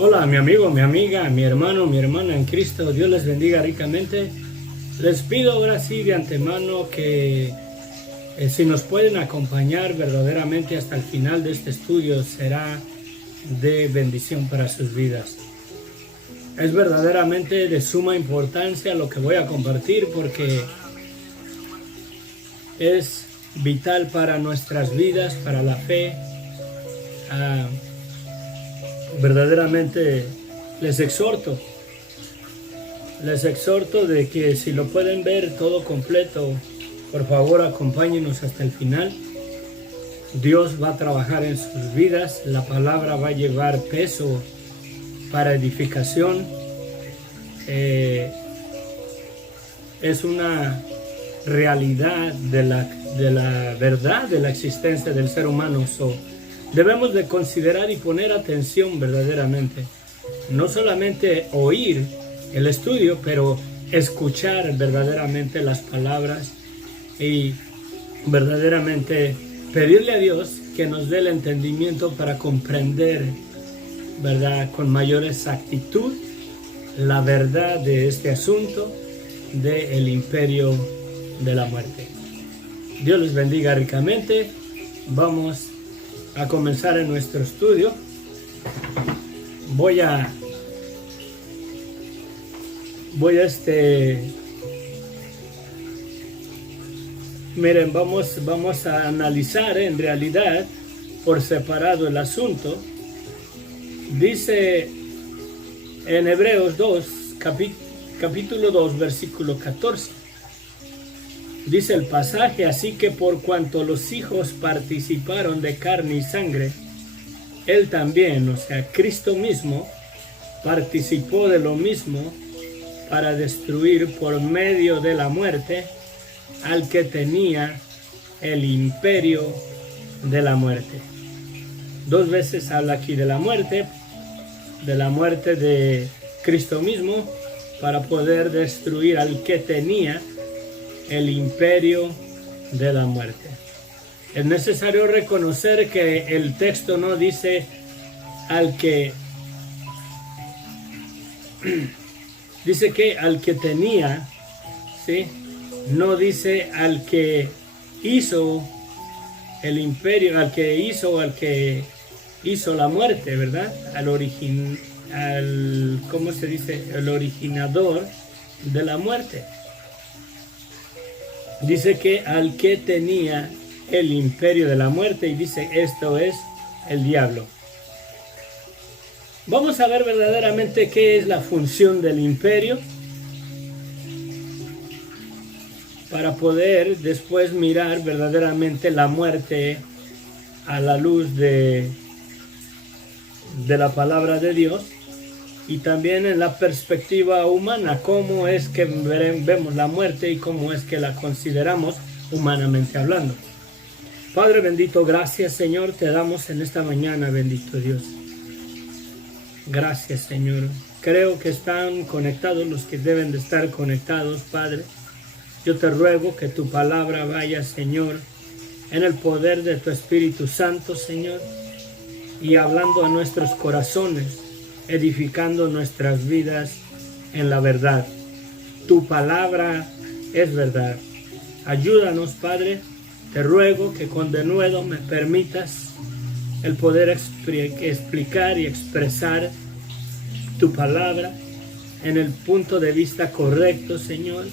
Hola, mi amigo, mi amiga, mi hermano, mi hermana en Cristo. Dios les bendiga ricamente. Les pido ahora sí de antemano que si nos pueden acompañar verdaderamente hasta el final de este estudio, será de bendición para sus vidas. Es verdaderamente de suma importancia lo que voy a compartir porque es vital para nuestras vidas, para la fe. Verdaderamente les exhorto de que si lo pueden ver todo completo, por favor acompáñenos hasta el final. Dios va a trabajar en sus vidas, la palabra va a llevar peso para edificación. Es una realidad de la verdad de la existencia del ser humano. Debemos de considerar y poner atención verdaderamente. No solamente oír el estudio, pero escuchar verdaderamente las palabras y verdaderamente pedirle a Dios que nos dé el entendimiento para comprender, ¿verdad?, con mayor exactitud la verdad de este asunto del imperio de la muerte. Dios les bendiga ricamente. Vamos a comenzar en nuestro estudio. Voy a miren, vamos a analizar en realidad por separado el asunto. Dice en Hebreos 2, capítulo 2, versículo 14. Dice el pasaje: así que por cuanto los hijos participaron de carne y sangre, Él también, o sea, Cristo mismo, participó de lo mismo para destruir por medio de la muerte al que tenía el imperio de la muerte. Dos veces habla aquí de la muerte de Cristo mismo, para poder destruir al que tenía el imperio de la muerte. Es necesario reconocer que el texto no dice al que dice que al que tenía, ¿sí? No dice al que hizo el imperio, al que hizo la muerte, ¿verdad? ¿Cómo se dice? El originador de la muerte. Dice que al que tenía el imperio de la muerte, y dice esto es el diablo. Vamos a ver verdaderamente qué es la función del imperio para poder después mirar verdaderamente la muerte a la luz de la palabra de Dios, y también en la perspectiva humana, cómo es que vemos la muerte y cómo es que la consideramos humanamente hablando. Padre bendito, gracias Señor, te damos en esta mañana, bendito Dios. Gracias Señor. Creo que están conectados los que deben de estar conectados, Padre. Yo te ruego que tu palabra vaya, Señor, en el poder de tu Espíritu Santo, Señor, y hablando a nuestros corazones, edificando nuestras vidas en la verdad. Tu palabra es verdad. Ayúdanos, Padre. Te ruego que con denuedo me permitas el poder explicar y expresar tu palabra en el punto de vista correcto, Señor,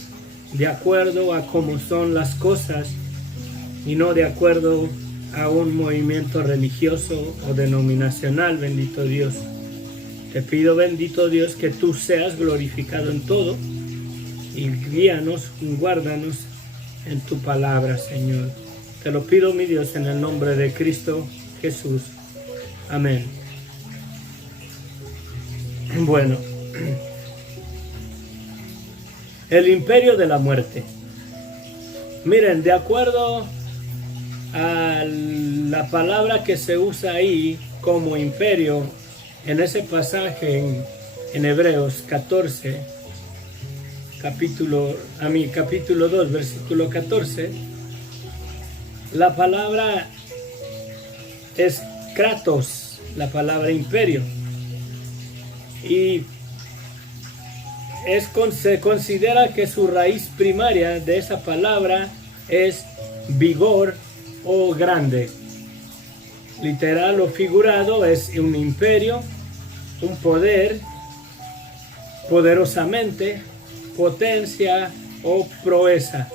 de acuerdo a cómo son las cosas y no de acuerdo a un movimiento religioso o denominacional, bendito Dios. Te pido, bendito Dios, que tú seas glorificado en todo y guíanos, guárdanos en tu palabra, Señor. Te lo pido, mi Dios, en el nombre de Cristo Jesús. Amén. Bueno, el imperio de la muerte. Miren, de acuerdo a la palabra que se usa ahí como imperio, en ese pasaje en Hebreos 14, capítulo 2, versículo 14, la palabra es kratos, la palabra imperio. y se considera que su raíz primaria de esa palabra es vigor o grande. Literal o figurado es un imperio, un poder, poderosamente, potencia o proeza.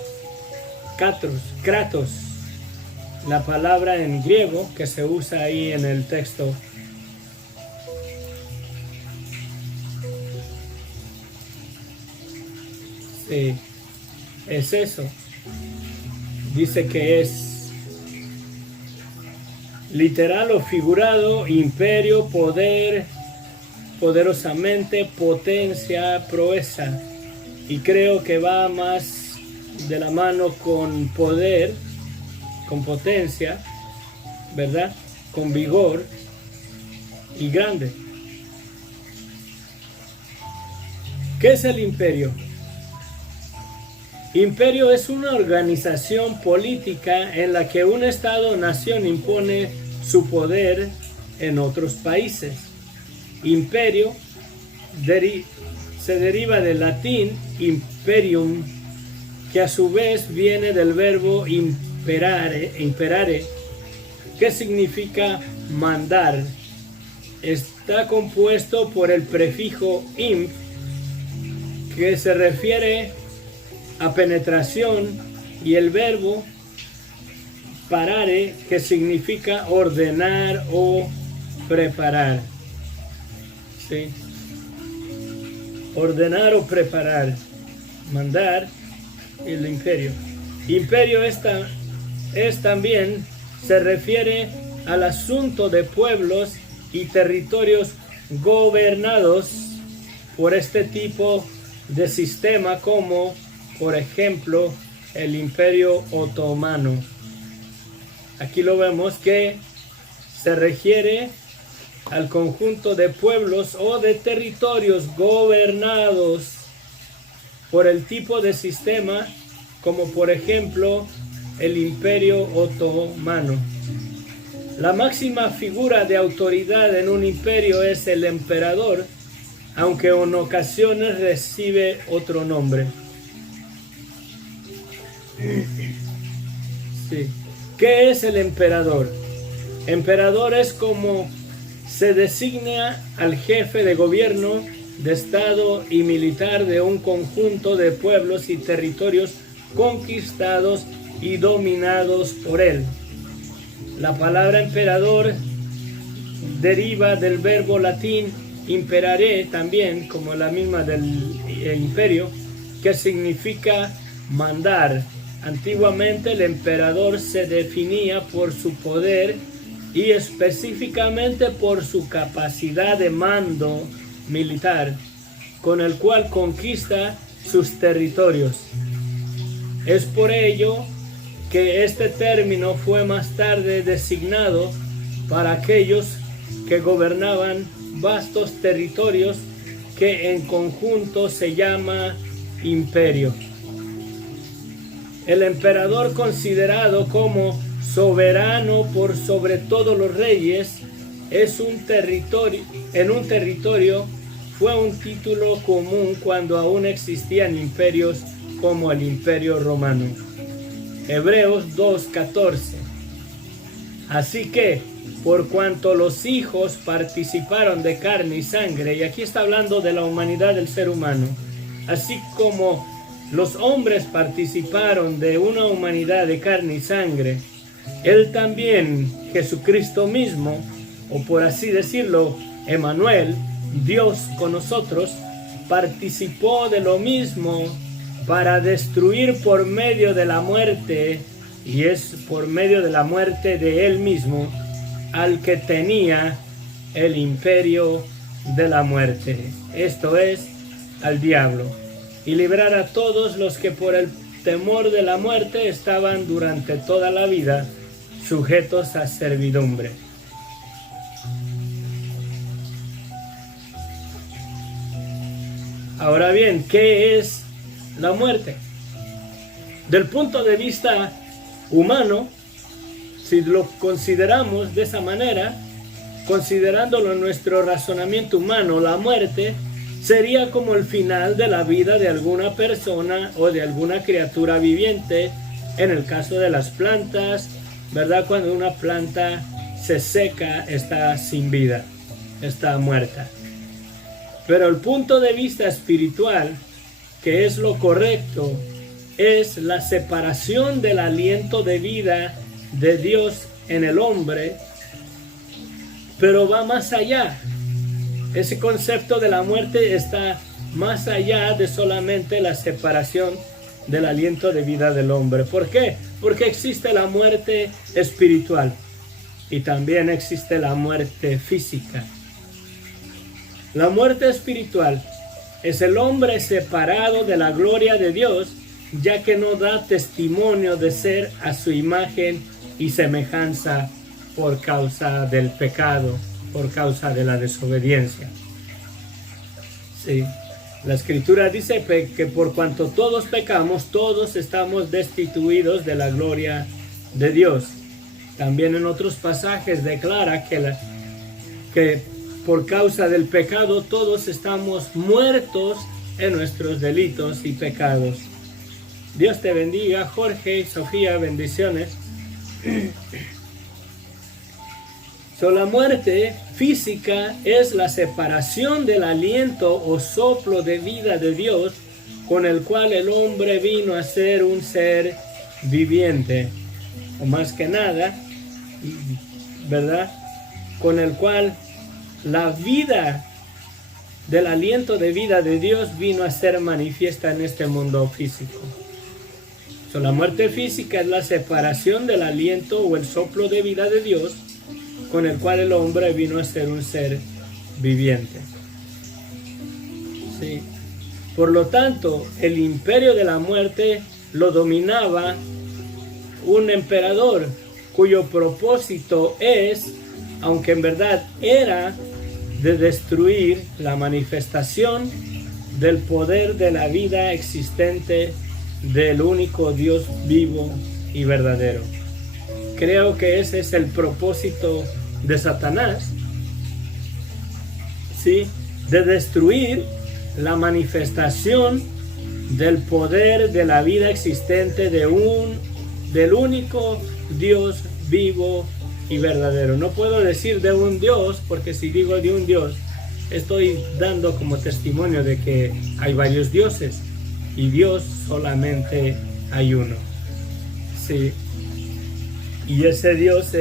Kratos, la palabra en griego que se usa ahí en el texto. Sí, es eso. Dice que es literal o figurado, imperio, poder, poderosamente, potencia, proeza. Y creo que va más de la mano con poder, con potencia, ¿verdad? Con vigor y grande. ¿Qué es el imperio? Imperio es una organización política en la que un estado o nación impone su poder en otros países. Imperio se deriva del latín imperium, que a su vez viene del verbo imperare, que significa mandar. Está compuesto por el prefijo imp, que se refiere a penetración, y el verbo parare, que significa ordenar o preparar. ¿Sí? Ordenar o preparar, mandar, el imperio. Imperio también se refiere al asunto de pueblos y territorios gobernados por este tipo de sistema, como por ejemplo el Imperio Otomano. Aquí lo vemos que se refiere al conjunto de pueblos o de territorios gobernados por el tipo de sistema, como por ejemplo el Imperio Otomano. La máxima figura de autoridad en un imperio es el emperador, aunque en ocasiones recibe otro nombre. Sí. ¿Qué es el emperador? Emperador es como se designa al jefe de gobierno, de estado y militar de un conjunto de pueblos y territorios conquistados y dominados por él. La palabra emperador deriva del verbo latín imperare, también como la misma del imperio, que significa mandar. Antiguamente el emperador se definía por su poder y específicamente por su capacidad de mando militar, con el cual conquista sus territorios. Es por ello que este término fue más tarde designado para aquellos que gobernaban vastos territorios, que en conjunto se llama imperio. El emperador, considerado como soberano por sobre todos los reyes, en un territorio fue un título común cuando aún existían imperios como el Imperio Romano. Hebreos 2:14. Así que, por cuanto los hijos participaron de carne y sangre, y aquí está hablando de la humanidad del ser humano, así como los hombres participaron de una humanidad de carne y sangre, él también, Jesucristo mismo, o por así decirlo, Emmanuel, Dios con nosotros, participó de lo mismo para destruir por medio de la muerte, y es por medio de la muerte de él mismo, al que tenía el imperio de la muerte, esto es, al diablo, y librar a todos los que por el temor de la muerte estaban durante toda la vida sujetos a servidumbre. Ahora bien, ¿qué es la muerte? Del punto de vista humano, si lo consideramos de esa manera, considerándolo en nuestro razonamiento humano, la muerte sería como el final de la vida de alguna persona o de alguna criatura viviente. En el caso de las plantas, ¿verdad? Cuando una planta se seca, está sin vida, está muerta. Pero el punto de vista espiritual, que es lo correcto, es la separación del aliento de vida de Dios en el hombre, pero va más allá. Ese concepto de la muerte está más allá de solamente la separación del aliento de vida del hombre. ¿Por qué? Porque existe la muerte espiritual y también existe la muerte física. La muerte espiritual es el hombre separado de la gloria de Dios, ya que no da testimonio de ser a su imagen y semejanza por causa del pecado, por causa de la desobediencia. Sí, la Escritura dice que por cuanto todos pecamos, todos estamos destituidos de la gloria de Dios. También en otros pasajes declara que por causa del pecado todos estamos muertos en nuestros delitos y pecados. Dios te bendiga, Jorge y Sofía, bendiciones. La muerte física es la separación del aliento o soplo de vida de Dios con el cual el hombre vino a ser un ser viviente, o más que nada, ¿verdad? Con el cual la vida del aliento de vida de Dios vino a ser manifiesta en este mundo físico. La muerte física es la separación del aliento o el soplo de vida de Dios con el cual el hombre vino a ser un ser viviente. Sí. Por lo tanto, el imperio de la muerte lo dominaba un emperador cuyo propósito es, aunque en verdad era, de destruir la manifestación del poder de la vida existente del único Dios vivo y verdadero. Creo que ese es el propósito de Satanás, ¿sí? De destruir la manifestación del poder de la vida existente del único Dios vivo y verdadero. No puedo decir de un Dios, porque si digo de un Dios, estoy dando como testimonio de que hay varios dioses y Dios solamente hay uno. Sí. Y ese Dios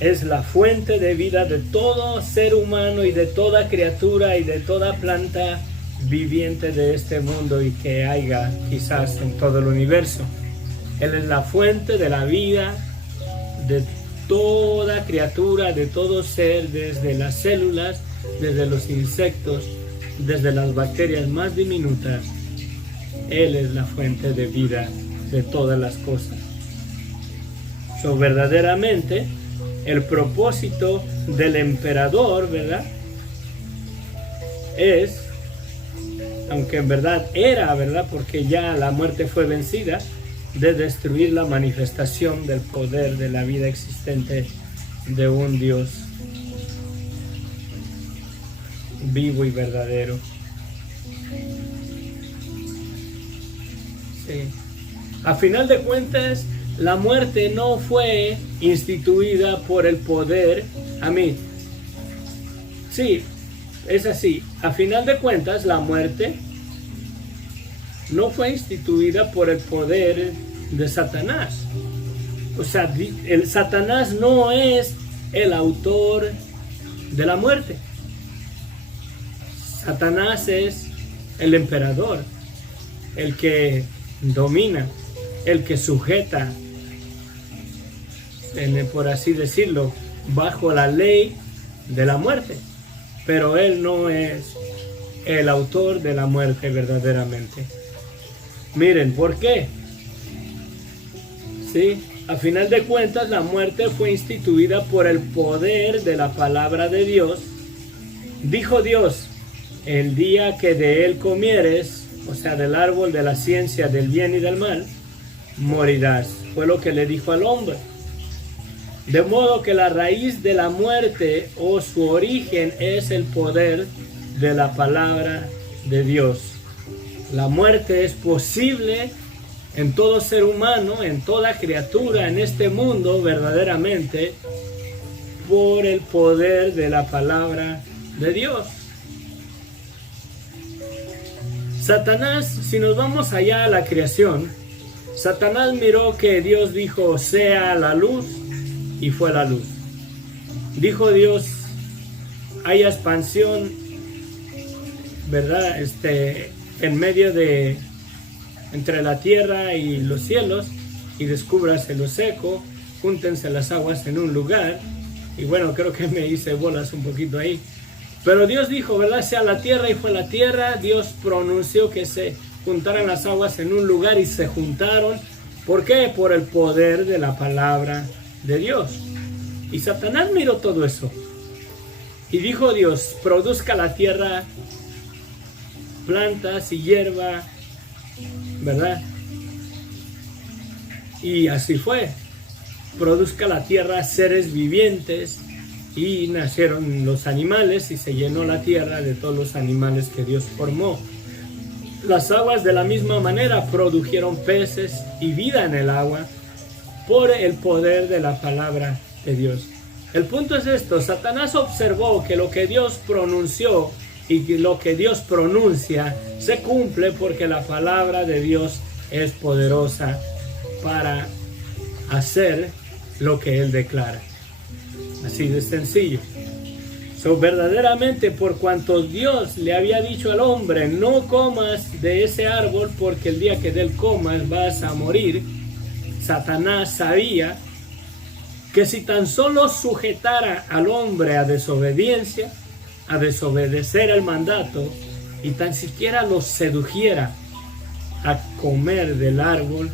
es la fuente de vida de todo ser humano y de toda criatura y de toda planta viviente de este mundo y que haya quizás en todo el universo. Él es la fuente de la vida de toda criatura, de todo ser, desde las células, desde los insectos, desde las bacterias más diminutas. Él es la fuente de vida de todas las cosas. Verdaderamente, el propósito del emperador, ¿verdad? Es, aunque en verdad era, ¿verdad? Porque ya la muerte fue vencida, de destruir la manifestación del poder de la vida existente de un Dios vivo y verdadero. Sí. A final de cuentas, la muerte no fue instituida por el poder. Sí, es así. A final de cuentas, la muerte no fue instituida por el poder de Satanás. O sea, el Satanás no es el autor de la muerte. Satanás es el emperador, el que domina, el que sujeta, por así decirlo, bajo la ley de la muerte. Pero él no es el autor de la muerte verdaderamente. Miren, ¿por qué? Sí, a final de cuentas la muerte fue instituida por el poder de la palabra de Dios. Dijo Dios, el día que de él comieres, o sea, del árbol de la ciencia del bien y del mal, morirás. Fue lo que le dijo al hombre. De modo que la raíz de la muerte o su origen es el poder de la palabra de Dios. La muerte es posible en todo ser humano, en toda criatura, en este mundo, verdaderamente, por el poder de la palabra de Dios. Satanás, si nos vamos allá a la creación, Satanás miró que Dios dijo, sea la luz, y fue la luz. Dijo Dios, haya expansión, ¿verdad? En medio de, entre la tierra y los cielos, y descúbrase lo seco, júntense las aguas en un lugar. Y bueno, creo que me hice bolas un poquito ahí. Pero Dios dijo, ¿verdad? Sea la tierra, y fue la tierra. Dios pronunció que se juntaran las aguas en un lugar y se juntaron. ¿Por qué? Por el poder de la palabra de Dios. Y Satanás miró todo eso. Y dijo Dios, produzca la tierra plantas y hierba, ¿verdad? Y así fue. Produzca la tierra seres vivientes, y nacieron los animales y se llenó la tierra de todos los animales que Dios formó. Las aguas de la misma manera produjeron peces y vida en el agua por el poder de la palabra de Dios. El punto es esto: Satanás observó que lo que Dios pronunció y que lo que Dios pronuncia se cumple porque la palabra de Dios es poderosa para hacer lo que Él declara. Así de sencillo. Verdaderamente, por cuanto Dios le había dicho al hombre, no comas de ese árbol porque el día que de él comas vas a morir, Satanás sabía que si tan solo sujetara al hombre a desobediencia, a desobedecer el mandato, y tan siquiera lo sedujera a comer del árbol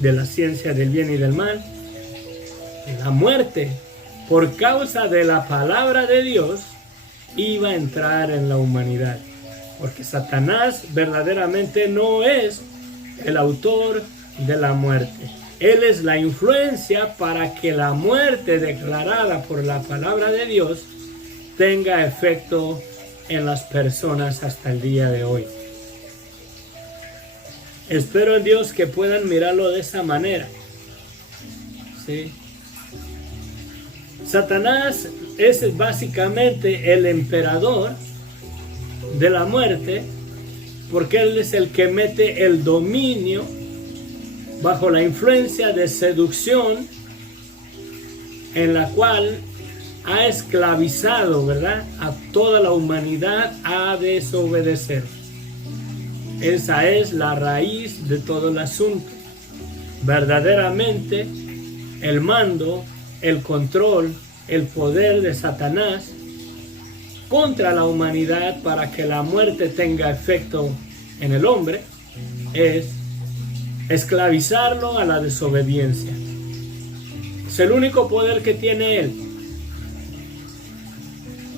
de la ciencia del bien y del mal, la muerte por causa de la palabra de Dios iba a entrar en la humanidad. Porque Satanás verdaderamente no es el autor de la muerte. Él es la influencia para que la muerte declarada por la palabra de Dios tenga efecto en las personas hasta el día de hoy. Espero en Dios que puedan mirarlo de esa manera. ¿Sí? Satanás es básicamente el emperador de la muerte, porque él es el que mete el dominio bajo la influencia de seducción, en la cual ha esclavizado, ¿verdad?, a toda la humanidad a desobedecer. Esa es la raíz de todo el asunto. Verdaderamente, el mando, el control, el poder de Satanás contra la humanidad para que la muerte tenga efecto en el hombre es esclavizarlo a la desobediencia. Es el único poder que tiene él.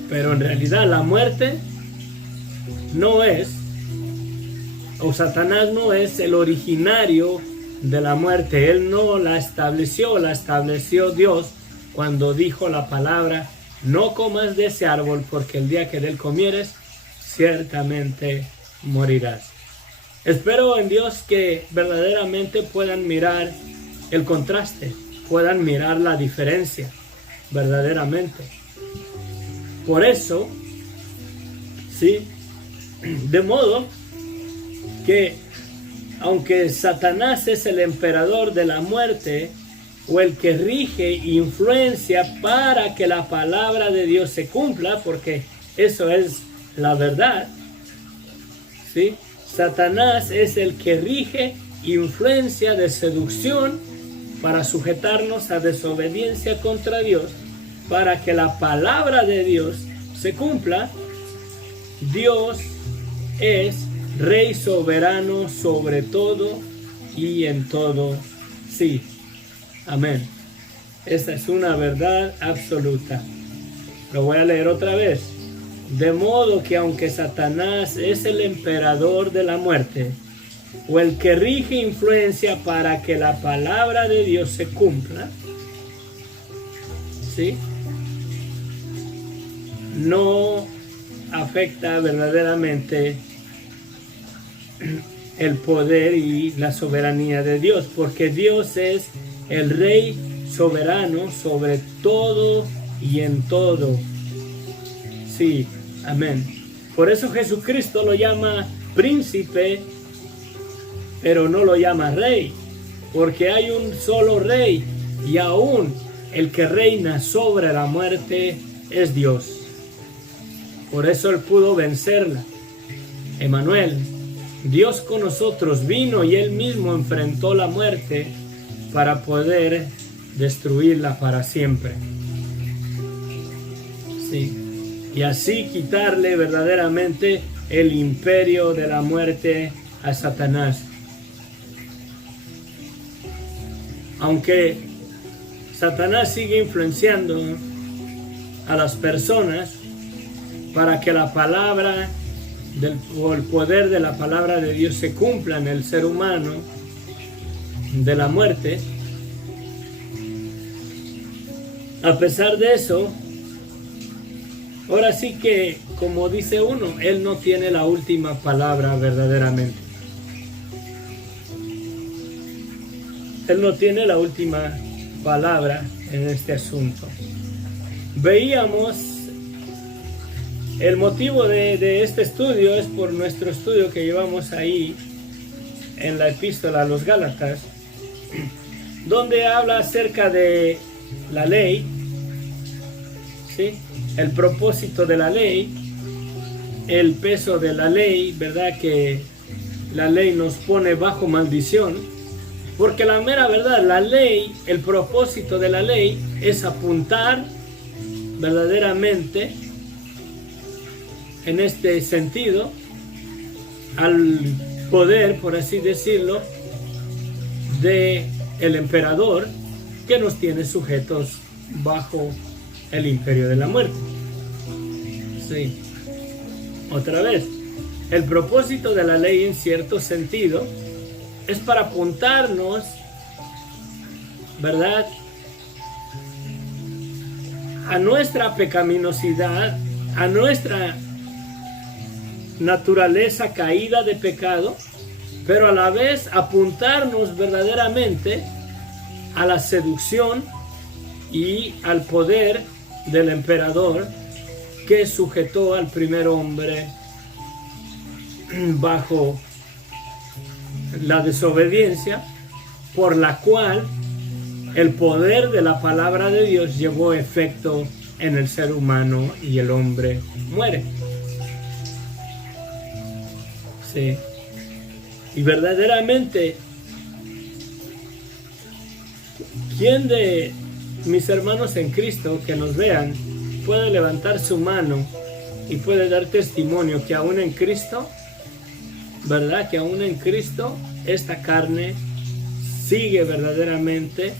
Pero en realidad la muerte no es, o Satanás no es el originario de la muerte. Él no la estableció Dios cuando dijo la palabra, no comas de ese árbol porque el día que de él comieres, ciertamente morirás. Espero en Dios que verdaderamente puedan mirar el contraste, puedan mirar la diferencia, verdaderamente. Por eso, ¿sí? De modo que, aunque Satanás es el emperador de la muerte, o el que rige e influencia para que la palabra de Dios se cumpla, porque eso es la verdad, ¿sí? Satanás es el que rige influencia de seducción para sujetarnos a desobediencia contra Dios, para que la palabra de Dios se cumpla. Dios es Rey soberano sobre todo y en todo. Sí. Amén. Esta es una verdad absoluta. Lo voy a leer otra vez. De modo que aunque Satanás es el emperador de la muerte, o el que rige influencia para que la palabra de Dios se cumpla, ¿sí? No afecta verdaderamente el poder y la soberanía de Dios, porque Dios es el Rey soberano sobre todo y en todo. Sí, amén. Por eso Jesucristo lo llama príncipe, pero no lo llama rey, porque hay un solo rey, y aún el que reina sobre la muerte es Dios. Por eso él pudo vencerla. Emmanuel, Dios con nosotros, vino y él mismo enfrentó la muerte para poder destruirla para siempre. Sí. Y así quitarle verdaderamente el imperio de la muerte a Satanás. Aunque Satanás sigue influenciando a las personas para que la palabra o el poder de la palabra de Dios se cumpla en el ser humano de la muerte, a pesar de eso, ahora sí que, como dice uno, él no tiene la última palabra verdaderamente. Él no tiene la última palabra en este asunto. Veíamos el motivo de este estudio es por nuestro estudio que llevamos ahí en la epístola a los Gálatas, donde habla acerca de la ley, ¿sí? El propósito de la ley, el peso de la ley, ¿verdad? Que la ley nos pone bajo maldición, porque la mera verdad, la ley, el propósito de la ley es apuntar verdaderamente en este sentido al poder, por así decirlo, de el emperador que nos tiene sujetos bajo el imperio de la muerte. Sí. Otra vez, el propósito de la ley en cierto sentido es para apuntarnos, ¿verdad?, a nuestra pecaminosidad, a nuestra naturaleza caída de pecado, pero a la vez apuntarnos verdaderamente a la seducción y al poder del emperador que sujetó al primer hombre bajo la desobediencia, por la cual el poder de la palabra de Dios llevó efecto en el ser humano y el hombre muere. Sí. Y verdaderamente, ¿quién de mis hermanos en Cristo que nos vean puede levantar su mano y puede dar testimonio que aún en Cristo, ¿verdad?, que aún en Cristo esta carne sigue verdaderamente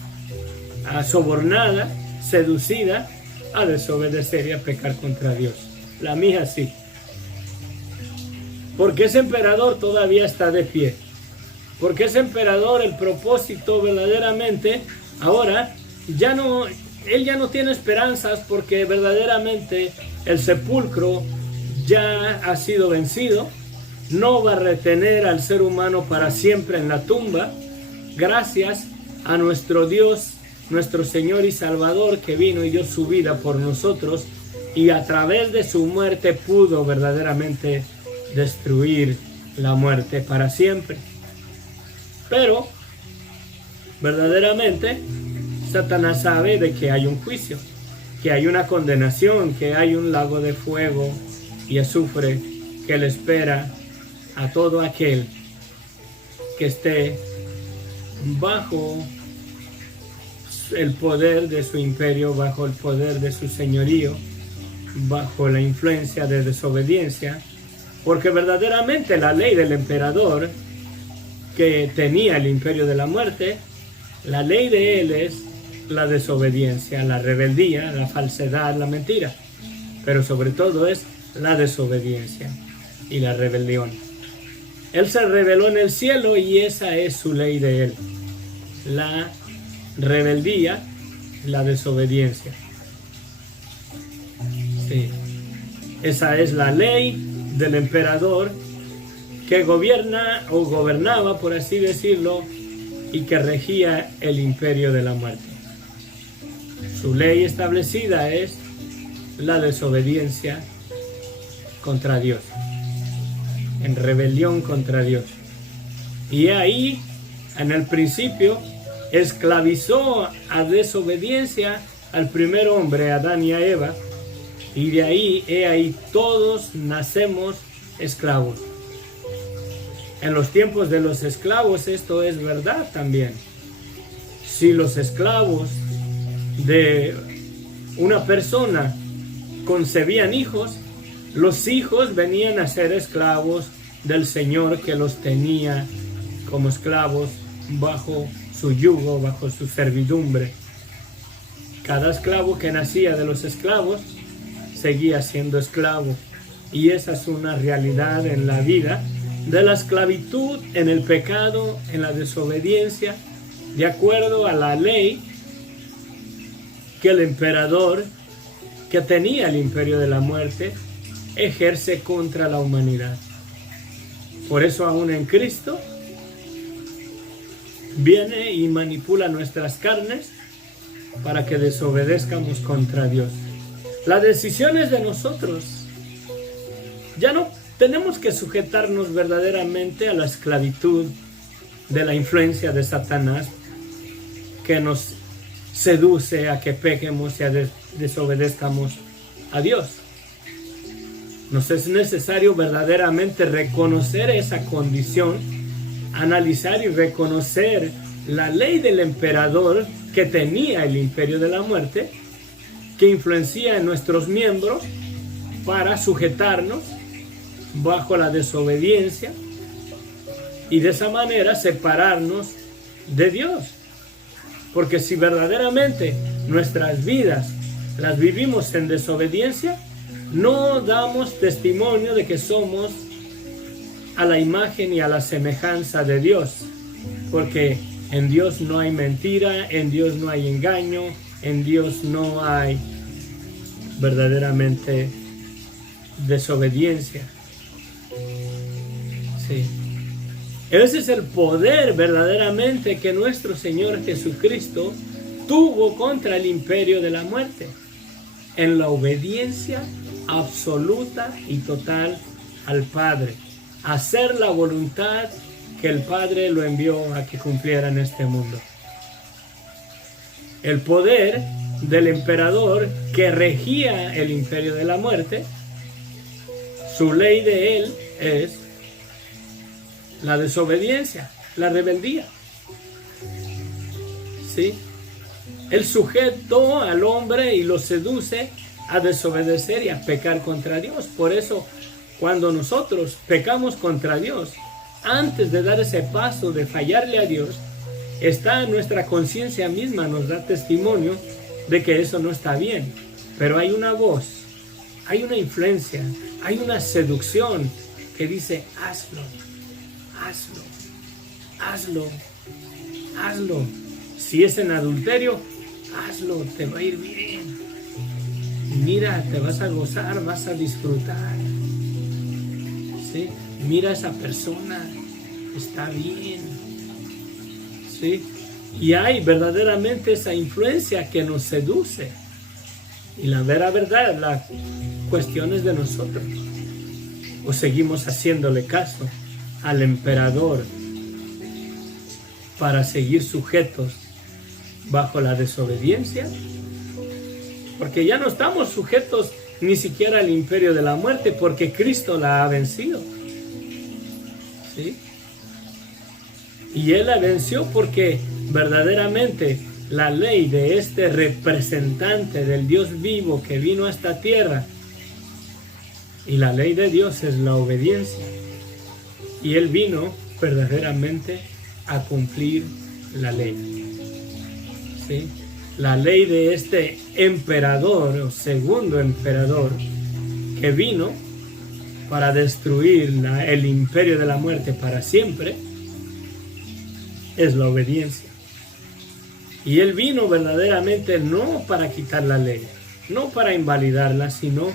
sobornada, seducida a desobedecer y a pecar contra Dios? La mía sí. Porque ese emperador todavía está de pie. Porque ese emperador, el propósito verdaderamente, ahora él ya no tiene esperanzas, porque verdaderamente el sepulcro ya ha sido vencido. No va a retener al ser humano para siempre en la tumba, gracias a nuestro Dios, nuestro Señor y Salvador, que vino y dio su vida por nosotros, y a través de su muerte pudo verdaderamente destruir la muerte para siempre. Pero verdaderamente Satanás sabe de que hay un juicio, que hay una condenación, que hay un lago de fuego y azufre que le espera a todo aquel que esté bajo el poder de su imperio, bajo el poder de su señorío, bajo la influencia de desobediencia. Porque verdaderamente la ley del emperador que tenía el imperio de la muerte, la ley de él es la desobediencia, la rebeldía, la falsedad, la mentira, pero sobre todo es la desobediencia y la rebelión. Él se rebeló en el cielo y esa es su ley de él, la rebeldía, la desobediencia. Sí. Esa es la ley del emperador que gobierna o gobernaba, por así decirlo, y que regía el imperio de la muerte. Su ley establecida es la desobediencia contra Dios, en rebelión contra Dios. Y ahí, en el principio, esclavizó a desobediencia al primer hombre, Adán y a Eva, y de ahí todos nacemos esclavos. En los tiempos de los esclavos esto es verdad también. Si los esclavos de una persona concebían hijos, los hijos venían a ser esclavos del Señor que los tenía como esclavos bajo su yugo, bajo su servidumbre. Cada esclavo que nacía de los esclavos seguía siendo esclavo. Y esa es una realidad en la vida de la esclavitud, en el pecado, en la desobediencia, de acuerdo a la ley que el emperador, que tenía el imperio de la muerte, ejerce contra la humanidad. Por eso aún en Cristo viene y manipula nuestras carnes para que desobedezcamos contra Dios. La decisión es de nosotros. Ya no tenemos que sujetarnos verdaderamente a la esclavitud de la influencia de Satanás que nos seduce a que pequemos y a desobedezcamos a Dios. Nos es necesario verdaderamente reconocer esa condición, analizar y reconocer la ley del emperador que tenía el imperio de la muerte, que influencia en nuestros miembros para sujetarnos bajo la desobediencia y de esa manera separarnos de Dios. Porque si verdaderamente nuestras vidas las vivimos en desobediencia, no damos testimonio de que somos a la imagen y a la semejanza de Dios. Porque en Dios no hay mentira, en Dios no hay engaño, en Dios no hay verdaderamente desobediencia. Sí. Ese es el poder verdaderamente que nuestro Señor Jesucristo tuvo contra el imperio de la muerte, en la obediencia absoluta y total al Padre, hacer la voluntad que el Padre lo envió a que cumpliera en este mundo. El poder del emperador que regía el imperio de la muerte, su ley de él es la desobediencia, la rebeldía. ¿Sí? Él sujetó al hombre y lo seduce a desobedecer y a pecar contra Dios. Por eso, cuando nosotros pecamos contra Dios, antes de dar ese paso de fallarle a Dios, está en nuestra conciencia misma, nos da testimonio de que eso no está bien. Pero hay una voz, hay una influencia, hay una seducción que dice, hazlo, hazlo, hazlo, hazlo. Si es en adulterio, hazlo, te va a ir bien. Mira, te vas a gozar, vas a disfrutar. ¿Sí? Mira a esa persona, está bien. ¿Sí? Y hay verdaderamente esa influencia que nos seduce. Y la vera verdad, la cuestión es de nosotros. O seguimos haciéndole caso al emperador para seguir sujetos bajo la desobediencia, porque ya no estamos sujetos ni siquiera al imperio de la muerte, porque Cristo la ha vencido. ¿Sí? Y Él la venció porque verdaderamente la ley de este representante del Dios vivo que vino a esta tierra, y la ley de Dios es la obediencia, y Él vino verdaderamente a cumplir la ley. ¿Sí? La ley de este emperador o segundo emperador que vino para destruir el imperio de la muerte para siempre es la obediencia. Y Él vino verdaderamente no para quitar la ley, no para invalidarla, sino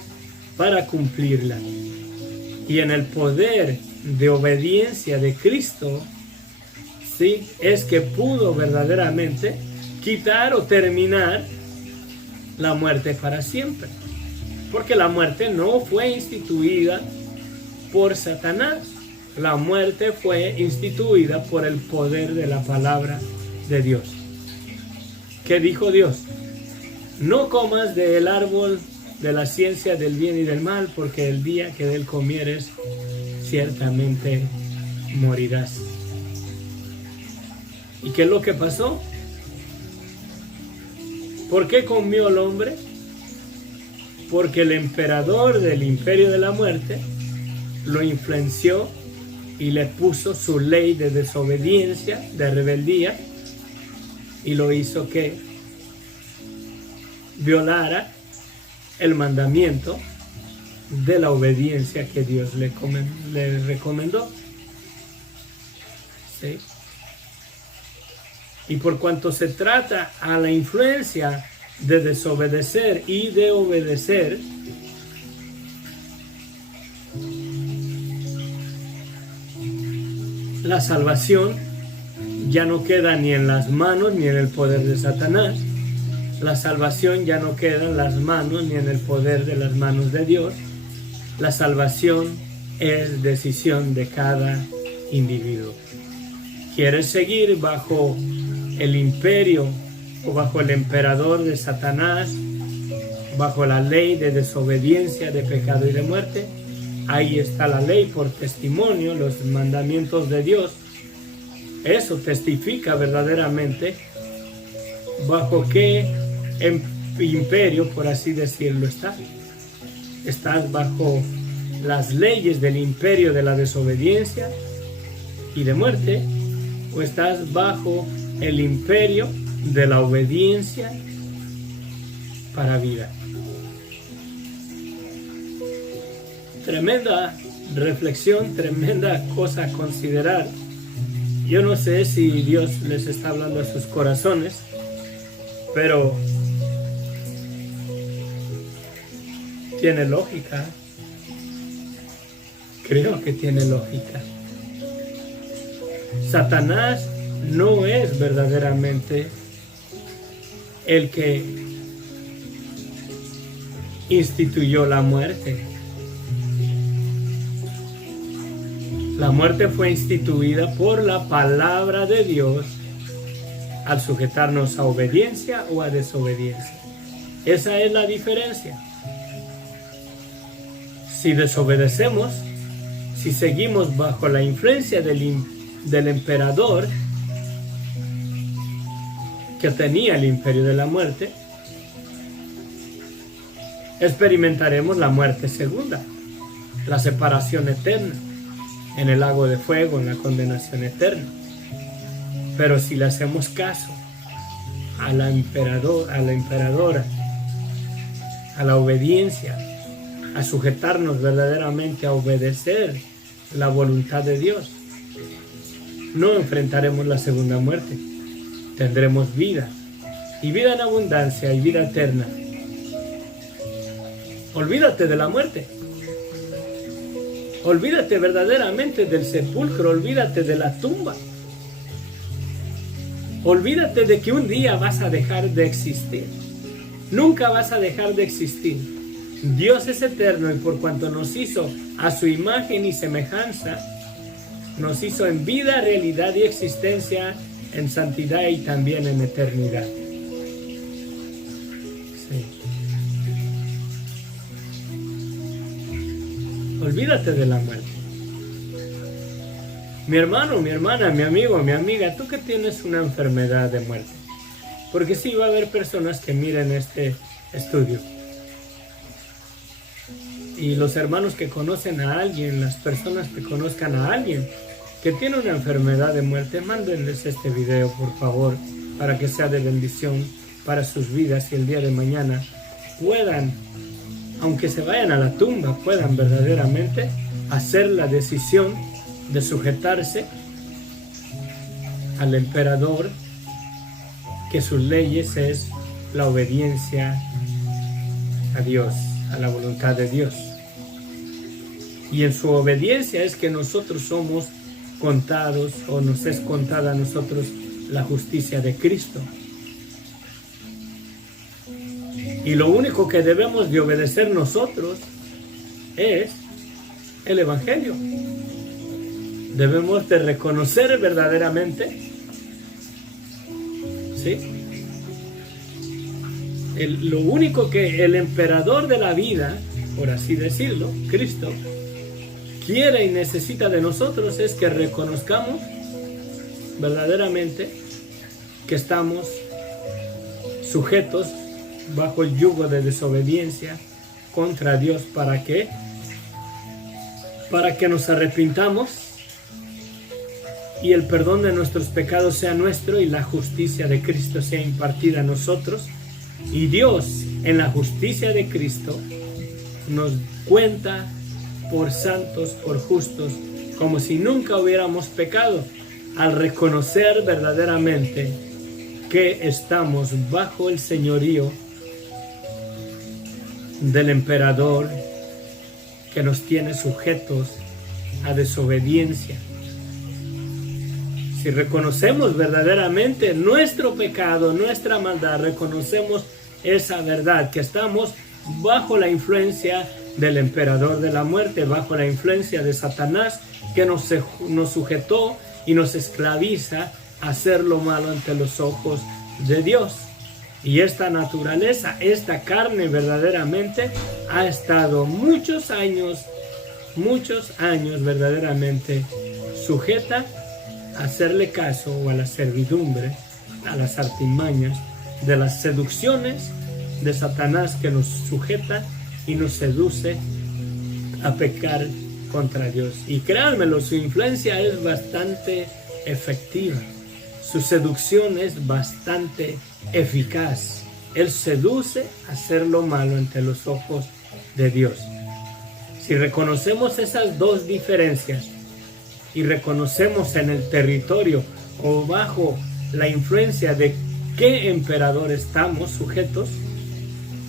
para cumplirla. Y en el poder de obediencia de Cristo, ¿sí?, es que pudo verdaderamente quitar o terminar la muerte para siempre. Porque la muerte no fue instituida por Satanás. La muerte fue instituida por el poder de la palabra de Dios. ¿Qué dijo Dios? No comas del árbol de la ciencia del bien y del mal, porque el día que de él comieres, ciertamente morirás. ¿Y qué es lo que pasó? ¿Por qué comió el hombre? Porque el emperador del imperio de la muerte lo influenció y le puso su ley de desobediencia, de rebeldía, y lo hizo que violara el mandamiento de la obediencia que Dios le recomendó. ¿Sí? Y por cuanto se trata a la influencia de desobedecer y de obedecer, la salvación ya no queda ni en las manos ni en el poder de Satanás. La salvación ya no queda en las manos ni en el poder de las manos de Dios. La salvación es decisión de cada individuo. ¿Quieres seguir bajo el imperio o bajo el emperador de Satanás, bajo la ley de desobediencia, de pecado y de muerte? Ahí está la ley por testimonio, los mandamientos de Dios. Eso testifica verdaderamente bajo qué imperio, por así decirlo, estás. Estás bajo las leyes del imperio de la desobediencia y de muerte, o estás bajo el imperio de la obediencia para vida. Tremenda reflexión, tremenda cosa a considerar. Yo no sé si Dios les está hablando a sus corazones, pero tiene lógica. Creo que tiene lógica. Satanás no es verdaderamente el que instituyó la muerte. La muerte fue instituida por la palabra de Dios al sujetarnos a obediencia o a desobediencia. Esa es la diferencia. Si desobedecemos, si seguimos bajo la influencia del emperador que tenía el imperio de la muerte, experimentaremos la muerte segunda, la separación eterna, en el lago de fuego, en la condenación eterna. Pero si le hacemos caso a la emperadora, a la obediencia, a sujetarnos verdaderamente a obedecer la voluntad de Dios, no enfrentaremos la segunda muerte. Tendremos vida, y vida en abundancia, y vida eterna. Olvídate de la muerte. Olvídate verdaderamente del sepulcro, olvídate de la tumba. Olvídate de que un día vas a dejar de existir. Nunca vas a dejar de existir. Dios es eterno, y por cuanto nos hizo a su imagen y semejanza, nos hizo en vida, realidad y existencia, en santidad y también en eternidad. Sí. Olvídate de la muerte. Mi hermano, mi hermana, mi amigo, mi amiga, tú que tienes una enfermedad de muerte. Porque sí va a haber personas que miren este estudio. Y los hermanos que conocen a alguien, las personas que conozcan a alguien que tiene una enfermedad de muerte, mándenles este video, por favor, para que sea de bendición para sus vidas y el día de mañana puedan, aunque se vayan a la tumba, puedan verdaderamente hacer la decisión de sujetarse al emperador, que sus leyes es la obediencia a Dios, a la voluntad de Dios. Y en su obediencia es que nosotros somos contados, o nos es contada a nosotros la justicia de Cristo. Y lo único que debemos de obedecer nosotros es el Evangelio. Debemos de reconocer verdaderamente, ¿sí?, lo único que el emperador de la vida, por así decirlo, Cristo, quiere y necesita de nosotros es que reconozcamos verdaderamente que estamos sujetos bajo el yugo de desobediencia contra Dios. ¿Para qué? Para que nos arrepintamos y el perdón de nuestros pecados sea nuestro y la justicia de Cristo sea impartida a nosotros. Y Dios, en la justicia de Cristo, nos cuenta por santos, por justos, como si nunca hubiéramos pecado, al reconocer verdaderamente que estamos bajo el señorío del emperador que nos tiene sujetos a desobediencia. Si reconocemos verdaderamente nuestro pecado, nuestra maldad, reconocemos esa verdad, que estamos bajo la influencia del emperador de la muerte, bajo la influencia de Satanás, que nos sujetó y nos esclaviza a hacer lo malo ante los ojos de Dios. Y esta naturaleza, esta carne verdaderamente ha estado muchos años verdaderamente sujeta a hacerle caso o a la servidumbre, a las artimañas de las seducciones de Satanás, que nos sujeta y nos seduce a pecar contra Dios. Y créanmelo, su influencia es bastante efectiva, su seducción es bastante eficaz. Él seduce a hacer lo malo ante los ojos de Dios. Si reconocemos esas dos diferencias y reconocemos en el territorio o bajo la influencia de qué emperador estamos sujetos,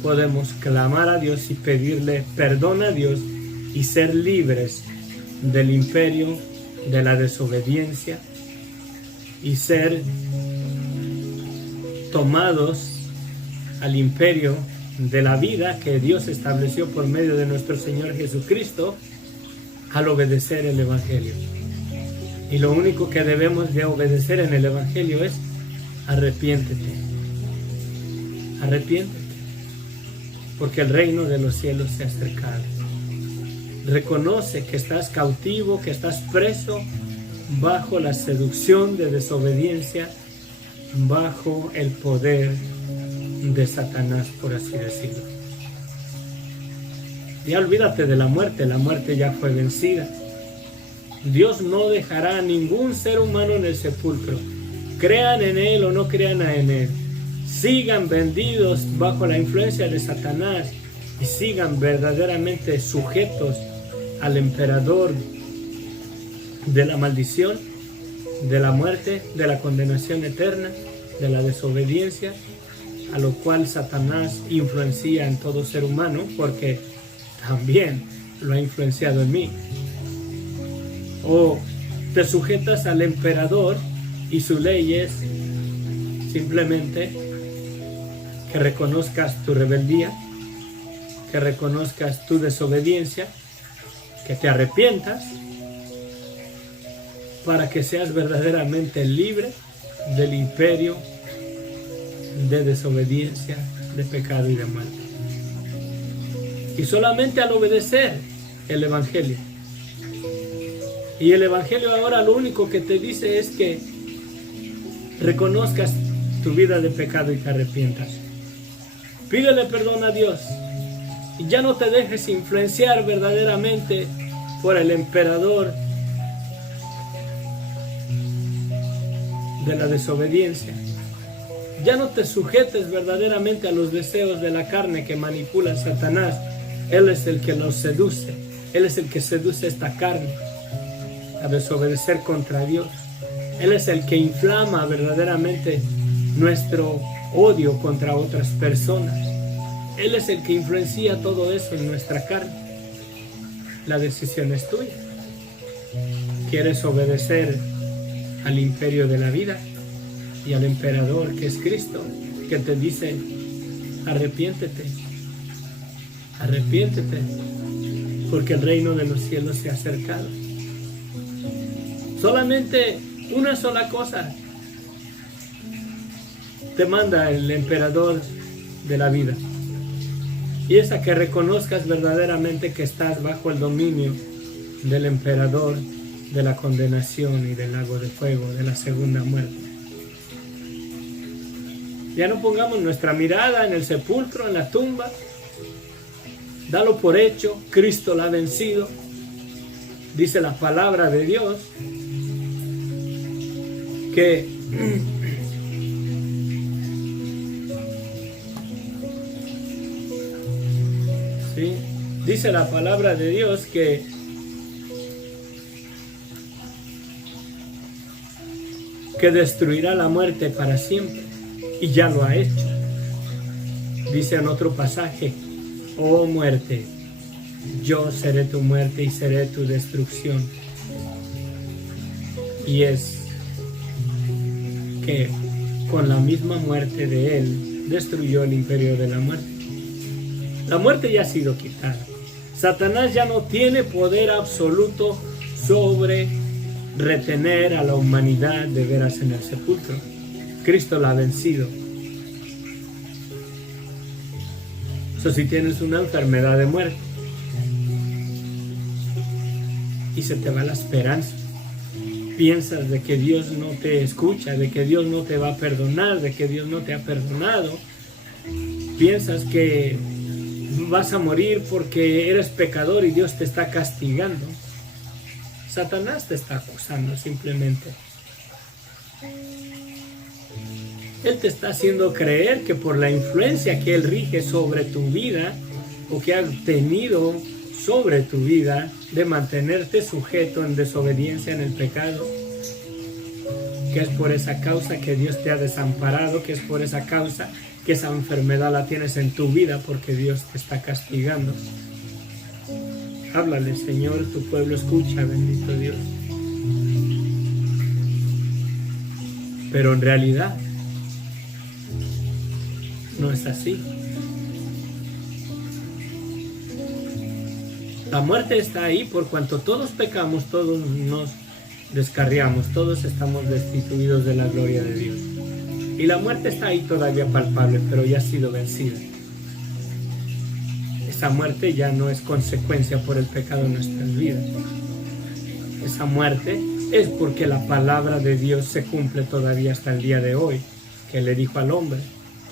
podemos clamar a Dios y pedirle perdón a Dios y ser libres del imperio de la desobediencia y ser tomados al imperio de la vida que Dios estableció por medio de nuestro Señor Jesucristo al obedecer el Evangelio. Y lo único que debemos de obedecer en el Evangelio es arrepiéntete, porque el reino de los cielos se ha acercado. Reconoce que estás cautivo, que estás preso bajo la seducción de desobediencia, bajo el poder de Satanás, por así decirlo. Ya olvídate de la muerte ya fue vencida. Dios no dejará a ningún ser humano en el sepulcro. Crean en Él o no crean en Él. Sigan vendidos bajo la influencia de Satanás y sigan verdaderamente sujetos al emperador de la maldición, de la muerte, de la condenación eterna, de la desobediencia, a lo cual Satanás influencia en todo ser humano, porque también lo ha influenciado en mí. O te sujetas al emperador y su ley es simplemente que reconozcas tu rebeldía, que reconozcas tu desobediencia, que te arrepientas para que seas verdaderamente libre del imperio de desobediencia, de pecado y de muerte. Y solamente al obedecer el Evangelio. Y el Evangelio ahora lo único que te dice es que reconozcas tu vida de pecado y te arrepientas. Pídele perdón a Dios y ya no te dejes influenciar verdaderamente por el emperador de la desobediencia. Ya no te sujetes verdaderamente a los deseos de la carne que manipula Satanás. Él es el que nos seduce. Él es el que seduce esta carne a desobedecer contra Dios. Él es el que inflama verdaderamente nuestro odio contra otras personas. Él es el que influencia todo eso en nuestra carne. La decisión es tuya. ¿Quieres obedecer al imperio de la vida y al emperador que es Cristo, que te dice: arrepiéntete, arrepiéntete, porque el reino de los cielos se ha acercado? Solamente una sola cosa te manda el emperador de la vida, y es a que reconozcas verdaderamente que estás bajo el dominio del emperador de la condenación y del lago de fuego, de la segunda muerte. Ya no pongamos nuestra mirada en el sepulcro, en la tumba. Dalo por hecho, Cristo la ha vencido. Dice la palabra de Dios que ¿sí? Dice la palabra de Dios que destruirá la muerte para siempre, y ya lo ha hecho. Dice en otro pasaje: oh muerte, yo seré tu muerte y seré tu destrucción. Y es que con la misma muerte de Él destruyó el imperio de la muerte. La muerte ya ha sido quitada. Satanás ya no tiene poder absoluto sobre retener a la humanidad de veras en el sepulcro. Cristo la ha vencido. So, si tienes una enfermedad de muerte y se te va la esperanza, piensas de que Dios no te escucha, de que Dios no te va a perdonar, de que Dios no te ha perdonado, piensas que vas a morir porque eres pecador y Dios te está castigando. Satanás te está acusando simplemente. Él te está haciendo creer que por la influencia que Él rige sobre tu vida, o que ha tenido sobre tu vida, de mantenerte sujeto en desobediencia en el pecado, que es por esa causa que Dios te ha desamparado, que es por esa causa que esa enfermedad la tienes en tu vida, porque Dios te está castigando. Háblale, Señor, tu pueblo escucha, bendito Dios. Pero en realidad no es así. La muerte está ahí por cuanto todos pecamos, todos nos descarriamos, todos estamos destituidos de la gloria de Dios. Y la muerte está ahí todavía palpable, pero ya ha sido vencida. Esa muerte ya no es consecuencia por el pecado en nuestras vidas. Esa muerte es porque la palabra de Dios se cumple todavía hasta el día de hoy, que le dijo al hombre: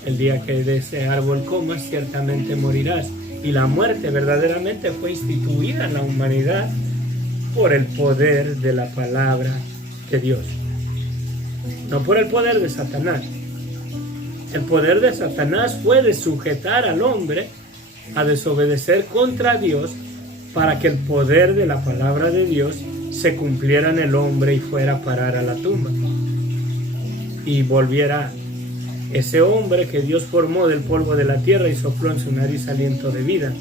el día que de ese árbol comas, ciertamente morirás. Y la muerte verdaderamente fue instituida en la humanidad por el poder de la palabra de Dios, no por el poder de Satanás. El poder de Satanás fue de sujetar al hombre a desobedecer contra Dios, para que el poder de la palabra de Dios se cumpliera en el hombre y fuera a parar a la tumba, y volviera ese hombre que Dios formó del polvo de la tierra y sopló en su nariz aliento de vida,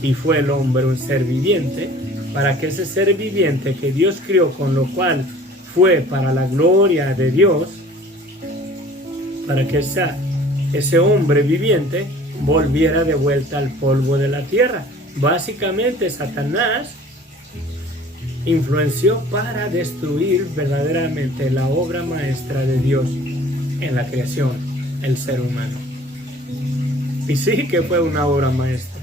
y fue el hombre un ser viviente, para que ese ser viviente que Dios crió, con lo cual fue para la gloria de Dios, para que ese hombre viviente volviera de vuelta al polvo de la tierra. Básicamente Satanás influenció para destruir verdaderamente la obra maestra de Dios en la creación, el ser humano. Y sí que fue una obra maestra.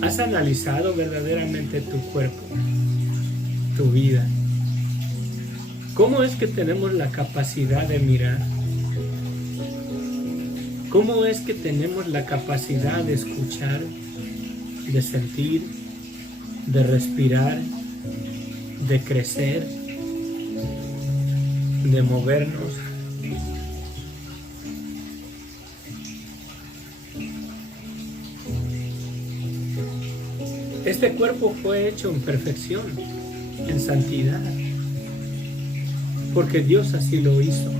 ¿Has analizado verdaderamente tu cuerpo, tu vida? ¿Cómo es que tenemos la capacidad de mirar? ¿Cómo es que tenemos la capacidad de escuchar, de sentir, de respirar, de crecer, de movernos? Este cuerpo fue hecho en perfección, en santidad, porque Dios así lo hizo.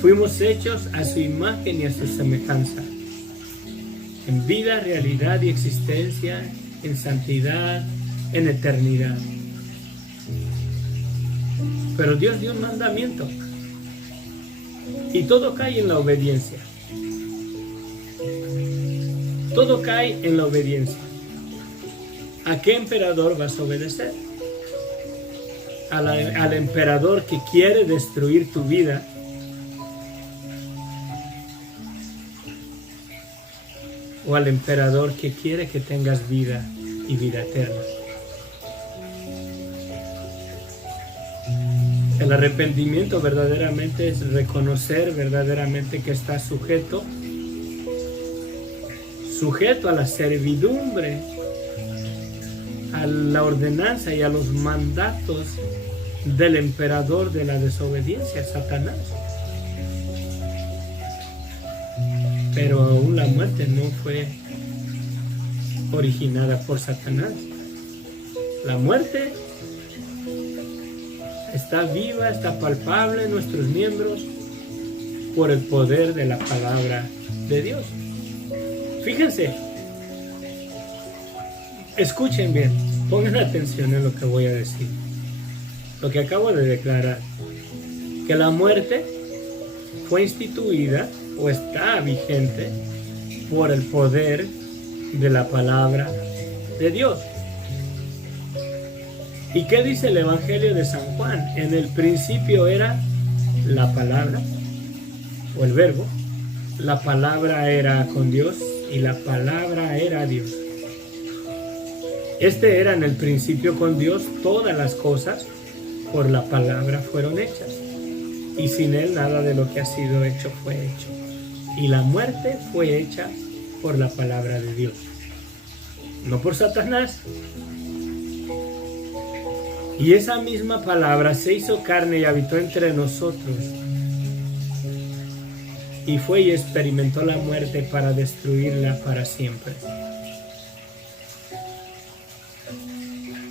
Fuimos hechos a su imagen y a su semejanza. en vida, realidad y existencia, en santidad, en eternidad. Pero Dios dio un mandamiento y todo cae en la obediencia. Todo cae en la obediencia. ¿A qué emperador vas a obedecer? Al emperador que quiere destruir tu vida, o al emperador que quiere que tengas vida y vida eterna. El arrepentimiento verdaderamente es reconocer verdaderamente que estás sujeto a la servidumbre, a la ordenanza y a los mandatos del emperador de la desobediencia, Satanás. Pero aún la muerte no fue originada por Satanás. La muerte está viva, está palpable en nuestros miembros por el poder de la palabra de Dios. Fíjense, escuchen bien, pongan atención en lo que voy a decir, lo que acabo de declarar, que la muerte fue instituida o está vigente por el poder de la palabra de Dios. ¿Y qué dice el Evangelio de San Juan? En el principio era la palabra o el verbo, la palabra era con Dios y la palabra era Dios. Este era en el principio con Dios, todas las cosas por la palabra fueron hechas, y sin Él nada de lo que ha sido hecho fue hecho. Y la muerte fue hecha por la palabra de Dios, no por Satanás. Y esa misma palabra se hizo carne y habitó entre nosotros, y fue y experimentó la muerte para destruirla para siempre.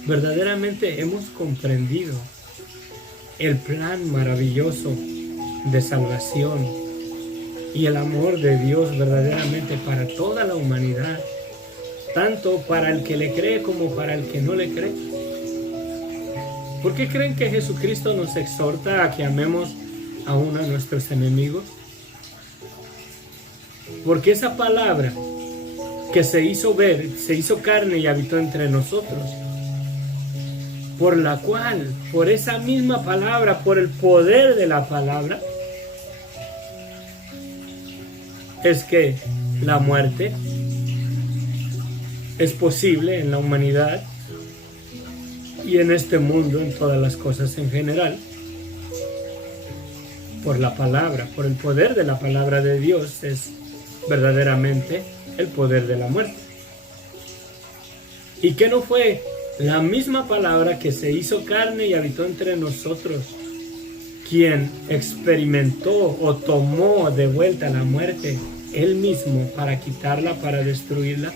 Verdaderamente hemos comprendido el plan maravilloso de salvación y el amor de Dios verdaderamente para toda la humanidad, tanto para el que le cree como para el que no le cree. ¿Por qué creen que Jesucristo nos exhorta a que amemos aún a nuestros enemigos? Porque esa palabra que se hizo ver, se hizo carne y habitó entre nosotros, por la cual, por esa misma palabra, por el poder de la palabra, es que la muerte es posible en la humanidad y en este mundo, en todas las cosas en general, por la palabra, por el poder de la palabra de Dios, es verdaderamente el poder de la muerte. ¿Y qué no fue la misma palabra que se hizo carne y habitó entre nosotros quien experimentó o tomó de vuelta la muerte Él mismo para quitarla, para destruirla?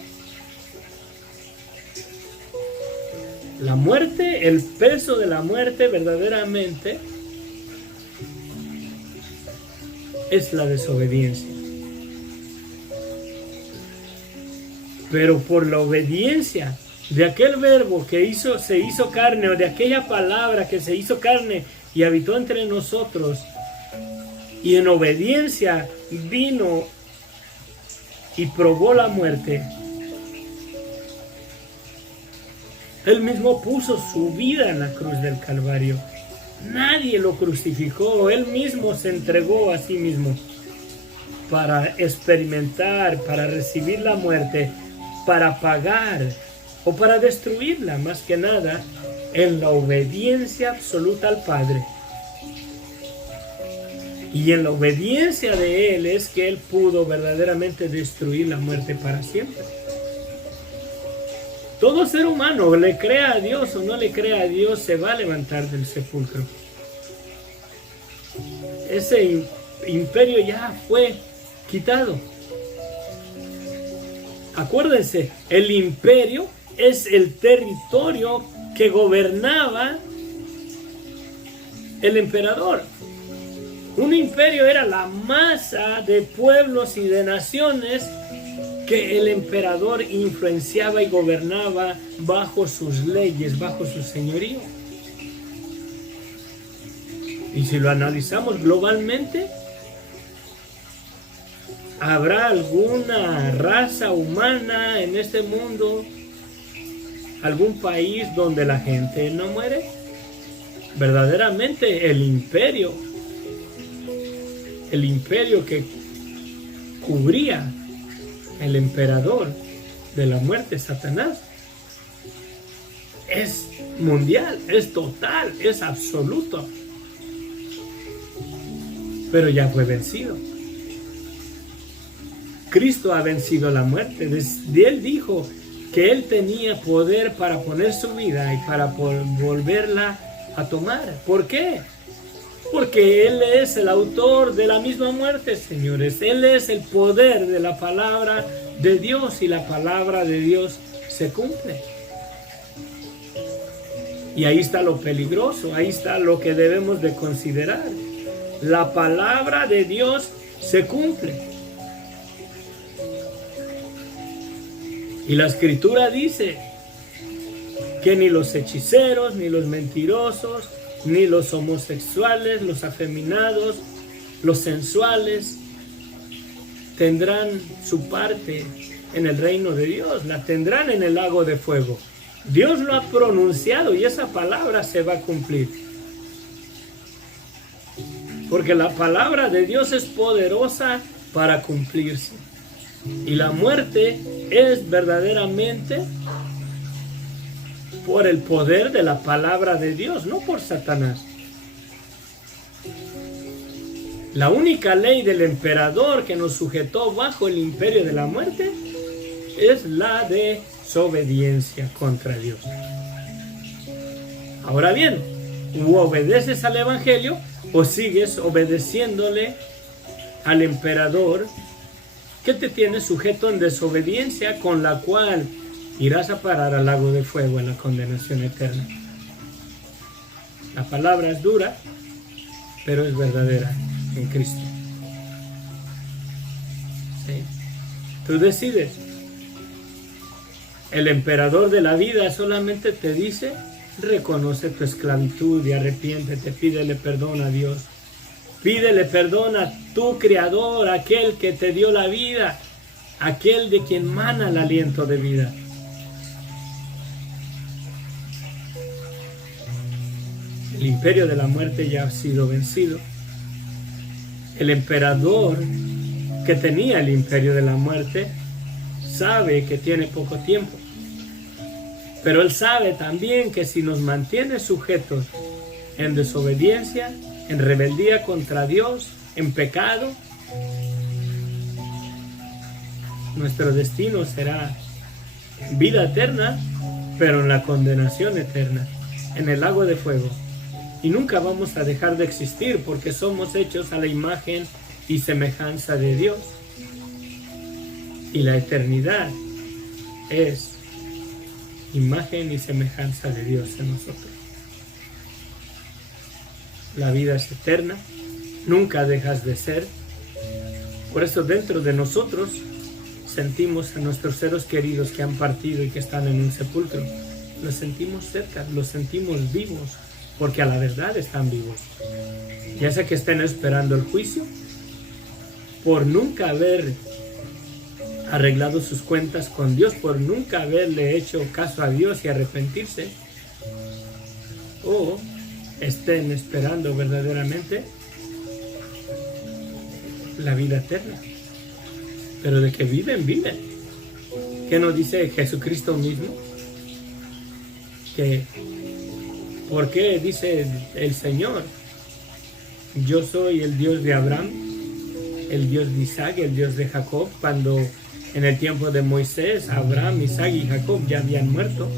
La muerte, el peso de la muerte verdaderamente es la desobediencia. Pero por la obediencia de aquel verbo que se hizo carne, o de aquella palabra que se hizo carne y habitó entre nosotros, y en obediencia vino y probó la muerte, Él mismo puso su vida en la cruz del Calvario. Nadie lo crucificó, Él mismo se entregó a sí mismo para experimentar, para recibir la muerte, para pagar o para destruirla, más que nada en la obediencia absoluta al Padre. Y en la obediencia de Él es que Él pudo verdaderamente destruir la muerte para siempre. Todo ser humano, le crea a Dios o no le crea a Dios, se va a levantar del sepulcro. Ese imperio ya fue quitado. Acuérdense, el imperio es el territorio que gobernaba el emperador. Un imperio era la masa de pueblos y de naciones que el emperador influenciaba y gobernaba bajo sus leyes, bajo su señorío. Y si lo analizamos globalmente, ¿habrá alguna raza humana en este mundo, algún país donde la gente no muere? Verdaderamente el imperio que cubría el emperador de la muerte, Satanás, es mundial, es total, es absoluto. Pero ya fue vencido. Cristo ha vencido la muerte. Él dijo que Él tenía poder para poner su vida y para volverla a tomar. ¿Por qué? Porque Él es el autor de la misma muerte, señores. Él es el poder de la palabra de Dios y la palabra de Dios se cumple. Y ahí está lo peligroso, ahí está lo que debemos de considerar. La palabra de Dios se cumple. Y la Escritura dice que ni los hechiceros, ni los mentirosos, ni los homosexuales, los afeminados, los sensuales, tendrán su parte en el reino de Dios, la tendrán en el lago de fuego. Dios lo ha pronunciado y esa palabra se va a cumplir. Porque la palabra de Dios es poderosa para cumplirse. Y la muerte es verdaderamente por el poder de la palabra de Dios, no por Satanás. La única ley del emperador que nos sujetó bajo el imperio de la muerte es la desobediencia contra Dios. Ahora bien, o obedeces al evangelio o sigues obedeciéndole al emperador que te tiene sujeto en desobediencia, con la cual irás a parar al lago de fuego en la condenación eterna. La palabra es dura, pero es verdadera en Cristo. ¿Sí? Tú decides. El emperador de la vida solamente te dice: reconoce tu esclavitud y arrepiéntete, pídele perdón a Dios. Pídele perdón a tu Creador, aquel que te dio la vida, aquel de quien mana el aliento de vida. El imperio de la muerte ya ha sido vencido. El emperador que tenía el imperio de la muerte sabe que tiene poco tiempo. Pero él sabe también que si nos mantiene sujetos en desobediencia, en rebeldía contra Dios, en pecado, nuestro destino será vida eterna, pero en la condenación eterna, en el lago de fuego. Y nunca vamos a dejar de existir porque somos hechos a la imagen y semejanza de Dios. Y la eternidad es imagen y semejanza de Dios en nosotros. La vida es eterna, nunca dejas de ser. Por eso dentro de nosotros sentimos a nuestros seres queridos que han partido y que están en un sepulcro. Los sentimos cerca, los sentimos vivos, porque a la verdad están vivos. Ya sea que estén esperando el juicio por nunca haber arreglado sus cuentas con Dios, por nunca haberle hecho caso a Dios y arrepentirse, o estén esperando verdaderamente la vida eterna. Pero de que viven, viven. ¿Qué nos dice Jesucristo mismo? Que, ¿por qué dice el Señor? Yo soy el Dios de Abraham, el Dios de Isaac, el Dios de Jacob, cuando en el tiempo de Moisés, Abraham, Isaac y Jacob ya habían muerto.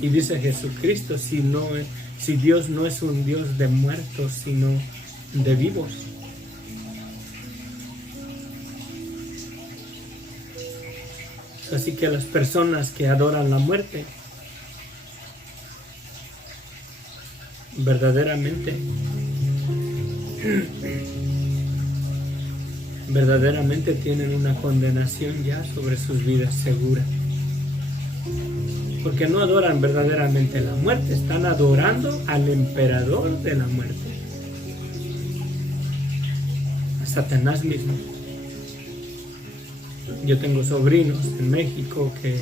Y dice Jesucristo, si Dios no es un Dios de muertos, sino de vivos. Así que las personas que adoran la muerte, verdaderamente verdaderamente tienen una condenación ya sobre sus vidas segura. Porque no adoran verdaderamente la muerte, están adorando al emperador de la muerte, a Satanás mismo. Yo tengo sobrinos en México que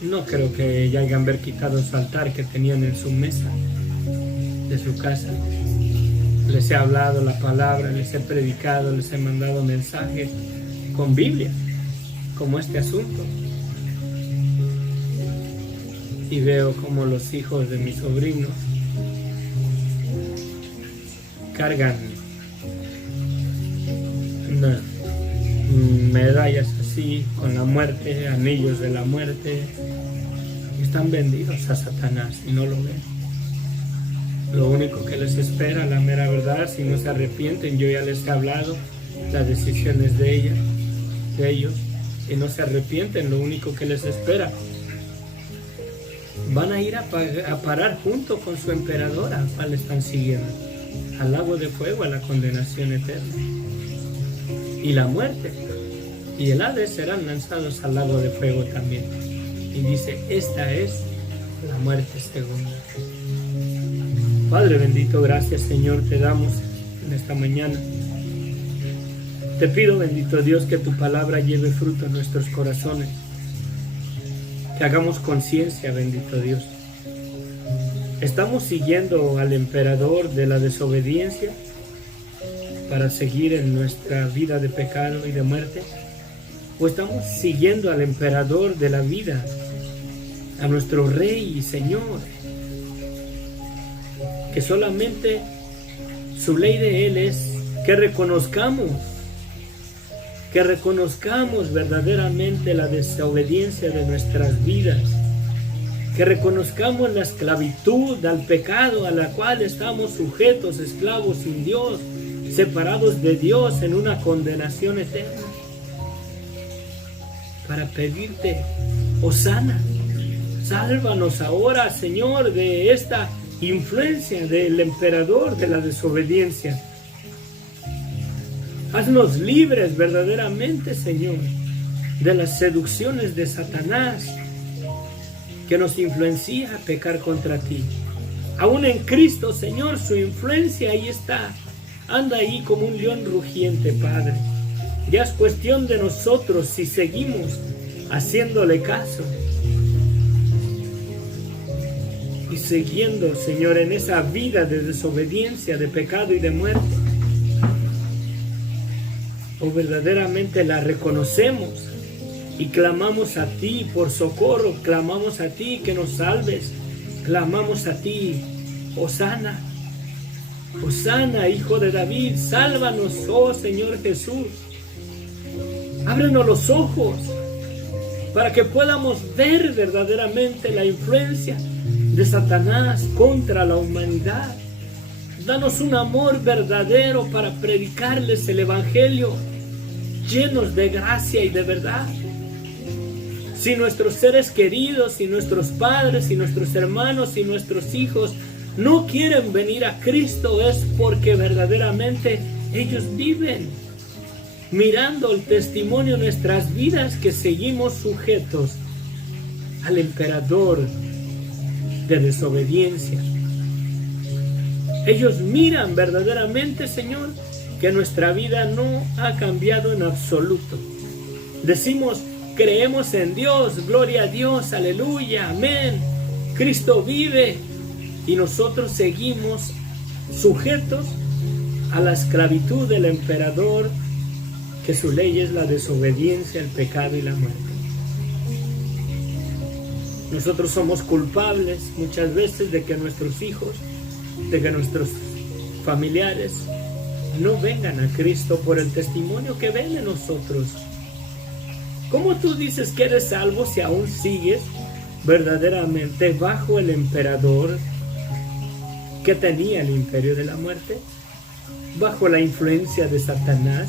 no creo que ya hayan quitado su altar que tenían en su mesa de su casa. Les he hablado la palabra, les he predicado, les he mandado mensajes con Biblia, como este asunto. Y veo como los hijos de mis sobrinos cargan medallas así, con la muerte, anillos de la muerte. Están vendidos a Satanás y no lo ven. Lo único que les espera, la mera verdad, si no se arrepienten, yo ya les he hablado las decisiones de ellos, y no se arrepienten, lo único que les espera, van a ir a parar junto con su emperador, al cual están siguiendo, al lago de fuego, a la condenación eterna. Y la muerte y el Hades serán lanzados al lago de fuego también. Y dice, esta es la muerte segunda. Padre bendito, gracias Señor, te damos en esta mañana. Te pido, bendito Dios, que tu palabra lleve fruto en nuestros corazones. Que hagamos conciencia, bendito Dios. ¿Estamos siguiendo al emperador de la desobediencia para seguir en nuestra vida de pecado y de muerte? ¿O estamos siguiendo al emperador de la vida, a nuestro Rey y Señor, que solamente su ley de Él es que reconozcamos verdaderamente la desobediencia de nuestras vidas, que reconozcamos la esclavitud al pecado a la cual estamos sujetos, esclavos sin Dios, separados de Dios en una condenación eterna, para pedirte, Hosana, sálvanos ahora, Señor, de esta influencia del emperador de la desobediencia. Haznos libres verdaderamente, Señor, de las seducciones de Satanás que nos influencia a pecar contra ti. Aún en Cristo, Señor, su influencia ahí está. Anda ahí como un león rugiente, Padre. Ya es cuestión de nosotros si seguimos haciéndole caso y siguiendo, Señor, en esa vida de desobediencia, de pecado y de muerte, o verdaderamente la reconocemos y clamamos a ti por socorro, clamamos a ti que nos salves, clamamos a ti, Hosana, Hosana, Hijo de David, sálvanos, oh Señor Jesús. Ábrenos los ojos para que podamos ver verdaderamente la influencia de Satanás contra la humanidad. Danos un amor verdadero para predicarles el Evangelio, llenos de gracia y de verdad. Si nuestros seres queridos, si nuestros padres, si nuestros hermanos, si nuestros hijos no quieren venir a Cristo, es porque verdaderamente ellos viven mirando el testimonio de nuestras vidas que seguimos sujetos al emperador de desobediencia. Ellos miran verdaderamente, Señor, que nuestra vida no ha cambiado en absoluto. Decimos, creemos en Dios, gloria a Dios, aleluya, amén. Cristo vive y nosotros seguimos sujetos a la esclavitud del emperador, que su ley es la desobediencia, el pecado y la muerte. Nosotros somos culpables muchas veces de que nuestros hijos, de que nuestros familiares no vengan a Cristo por el testimonio que ven en nosotros. ¿Cómo tú dices que eres salvo si aún sigues verdaderamente bajo el emperador que tenía el imperio de la muerte? Bajo la influencia de Satanás,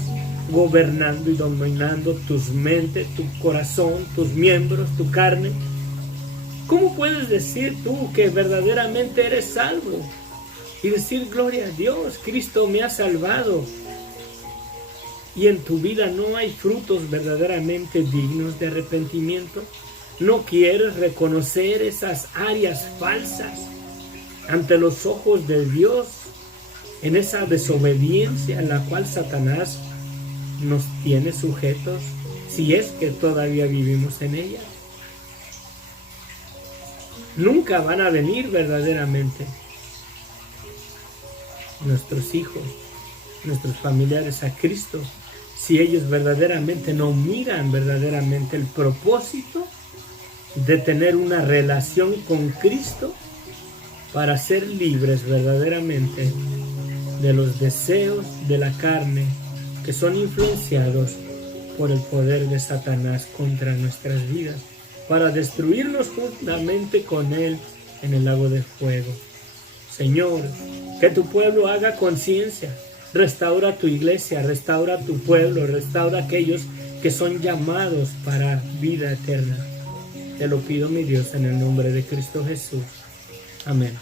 gobernando y dominando tus mentes, tu corazón, tus miembros, tu carne. ¿Cómo puedes decir tú que verdaderamente eres salvo? Y decir, gloria a Dios, Cristo me ha salvado. y en tu vida no hay frutos verdaderamente dignos de arrepentimiento, no quieres reconocer esas áreas falsas ante los ojos de Dios, en esa desobediencia en la cual Satanás nos tiene sujetos, si es que todavía vivimos en ella. Nunca van a venir verdaderamente nuestros hijos, nuestros familiares a Cristo, si ellos verdaderamente no miran verdaderamente el propósito de tener una relación con Cristo para ser libres verdaderamente de los deseos de la carne que son influenciados por el poder de Satanás contra nuestras vidas, para destruirnos juntamente con Él en el lago de fuego. Señor, que tu pueblo haga conciencia, restaura tu iglesia, restaura tu pueblo, restaura aquellos que son llamados para vida eterna. Te lo pido, mi Dios, en el nombre de Cristo Jesús. Amén.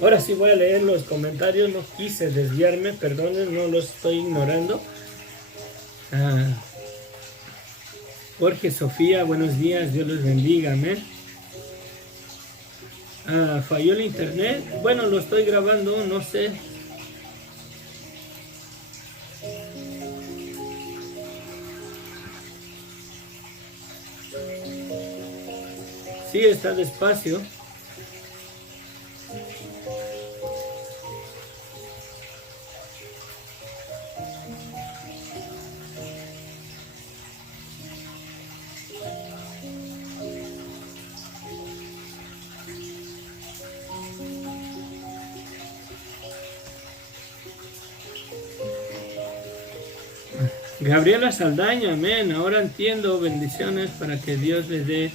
Ahora sí voy a leer los comentarios, no quise desviarme, perdonen, no los estoy ignorando. Jorge, Sofía, buenos días, Dios los bendiga, amén. Falló el internet, bueno, lo estoy grabando, no sé. Sí, está despacio. Gabriela Saldaña, amén. Ahora entiendo, bendiciones para que Dios les dé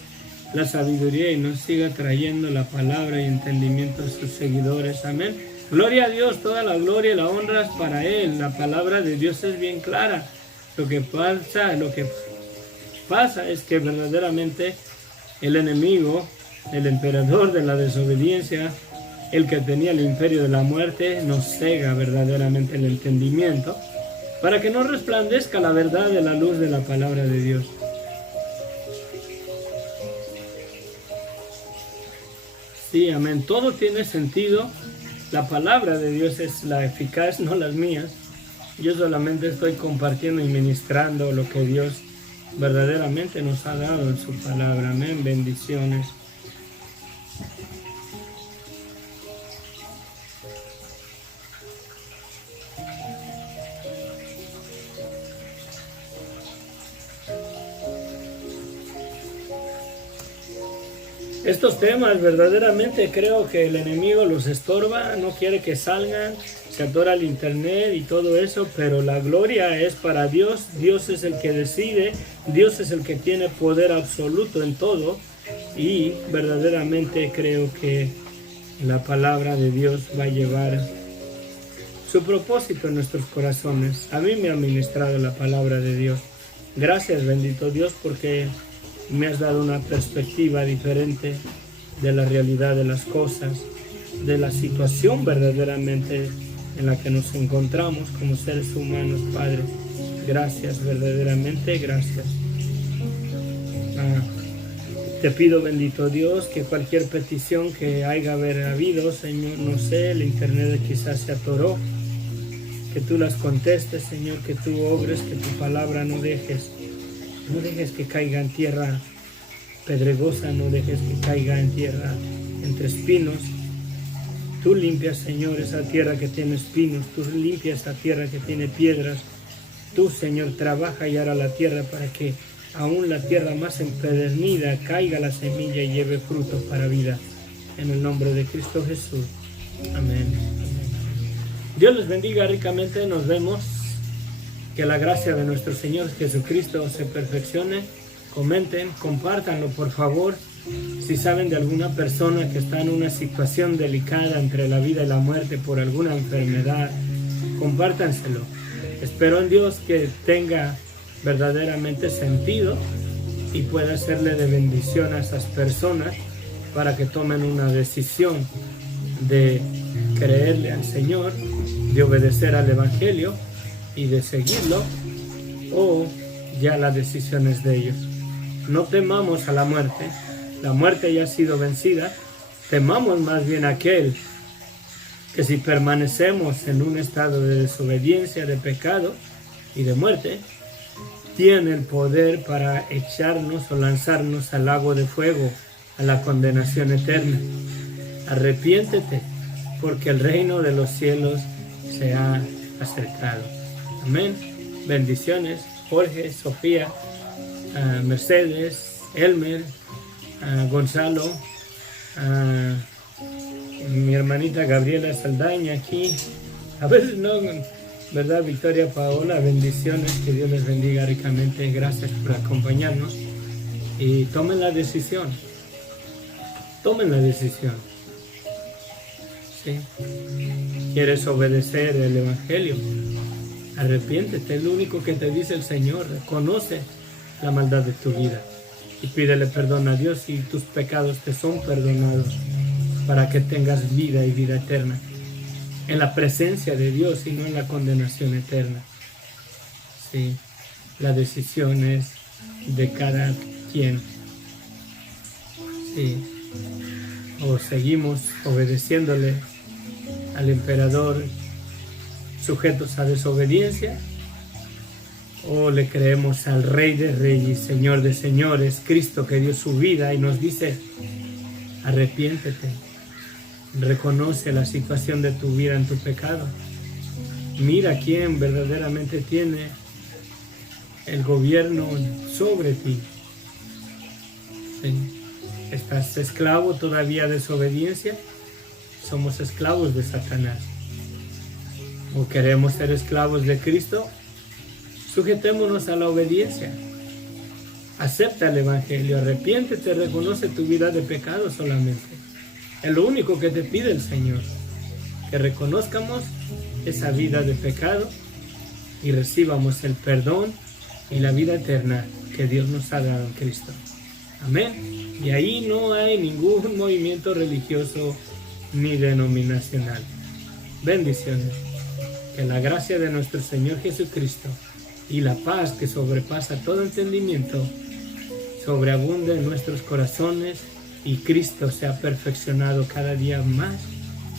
la sabiduría y nos siga trayendo la palabra y entendimiento a sus seguidores, amén. Gloria a Dios, toda la gloria y la honra es para Él. La palabra de Dios es bien clara. Lo que pasa es que verdaderamente el enemigo, el emperador de la desobediencia, el que tenía el imperio de la muerte, nos cega verdaderamente el entendimiento, para que no resplandezca la verdad de la luz de la palabra de Dios. Sí, amén. Todo tiene sentido. La palabra de Dios es la eficaz, no las mías. Yo solamente estoy compartiendo y ministrando lo que Dios verdaderamente nos ha dado en su palabra. Amén. Bendiciones. Estos temas verdaderamente creo que el enemigo los estorba, no quiere que salgan, se atora el internet y todo eso, pero la gloria es para Dios. Dios es el que decide, Dios es el que tiene poder absoluto en todo, y verdaderamente creo que la palabra de Dios va a llevar su propósito en nuestros corazones. A mí me ha ministrado la palabra de Dios. Gracias, bendito Dios, porque me has dado una perspectiva diferente de la realidad de las cosas, de la situación verdaderamente en la que nos encontramos como seres humanos, Padre. Gracias, verdaderamente, gracias. Te pido, bendito Dios, que cualquier petición que haya habido, Señor, no sé, el internet quizás se atoró, que tú las contestes, Señor, que tú obres, que tu palabra no dejes que caiga en tierra pedregosa, no dejes que caiga en tierra entre espinos. Tú limpias, Señor, esa tierra que tiene espinos, tú limpias esa tierra que tiene piedras. Tú, Señor, trabaja y hará la tierra para que aún la tierra más empedernida caiga la semilla y lleve fruto para vida. En el nombre de Cristo Jesús. Amén. Dios les bendiga ricamente, nos vemos. Que la gracia de nuestro Señor Jesucristo se perfeccione. Comenten, compártanlo por favor. Si saben de alguna persona que está en una situación delicada entre la vida y la muerte por alguna enfermedad, compártanselo. Espero en Dios que tenga verdaderamente sentido y pueda serle de bendición a esas personas para que tomen una decisión de creerle al Señor, de obedecer al Evangelio y de seguirlo o ya la decisión es de ellos. No temamos a la muerte ya ha sido vencida, temamos más bien a aquel que si permanecemos en un estado de desobediencia, de pecado y de muerte, tiene el poder para echarnos o lanzarnos al lago de fuego, a la condenación eterna. Arrepiéntete, porque el reino de los cielos se ha acercado. Amén. Bendiciones, Jorge, Sofía, Mercedes, Elmer, Gonzalo, mi hermanita Gabriela Saldaña aquí. A veces no, ¿verdad? Victoria, Paola, bendiciones, que Dios les bendiga ricamente. Gracias por acompañarnos. Y tomen la decisión. Tomen la decisión. ¿Sí? ¿Quieres obedecer el Evangelio? Arrepiéntete, es lo único que te dice el Señor. Reconoce la maldad de tu vida y pídele perdón a Dios y tus pecados te son perdonados para que tengas vida y vida eterna en la presencia de Dios y no en la condenación eterna. Sí, la decisión es de cada quien. Sí, o seguimos obedeciéndole al emperador sujetos a desobediencia, o le creemos al Rey de Reyes, Señor de Señores, Cristo, que dio su vida y nos dice: arrepiéntete, reconoce la situación de tu vida en tu pecado, mira quién verdaderamente tiene el gobierno sobre ti. ¿Sí? ¿Estás esclavo todavía de desobediencia? Somos esclavos de Satanás. ¿O queremos ser esclavos de Cristo? Sujetémonos a la obediencia. Acepta el Evangelio, arrepiéntete, reconoce tu vida de pecado solamente. Es lo único que te pide el Señor, que reconozcamos esa vida de pecado y recibamos el perdón y la vida eterna que Dios nos ha dado en Cristo. Amén. Y ahí no hay ningún movimiento religioso ni denominacional. Bendiciones. Que la gracia de nuestro Señor Jesucristo y la paz que sobrepasa todo entendimiento sobreabunde en nuestros corazones y Cristo sea perfeccionado cada día más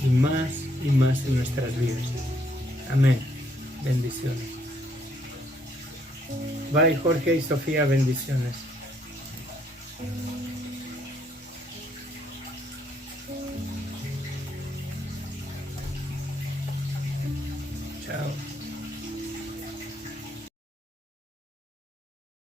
y más y más en nuestras vidas. Amén. Bendiciones. Bye, Jorge y Sofía, bendiciones. Chao.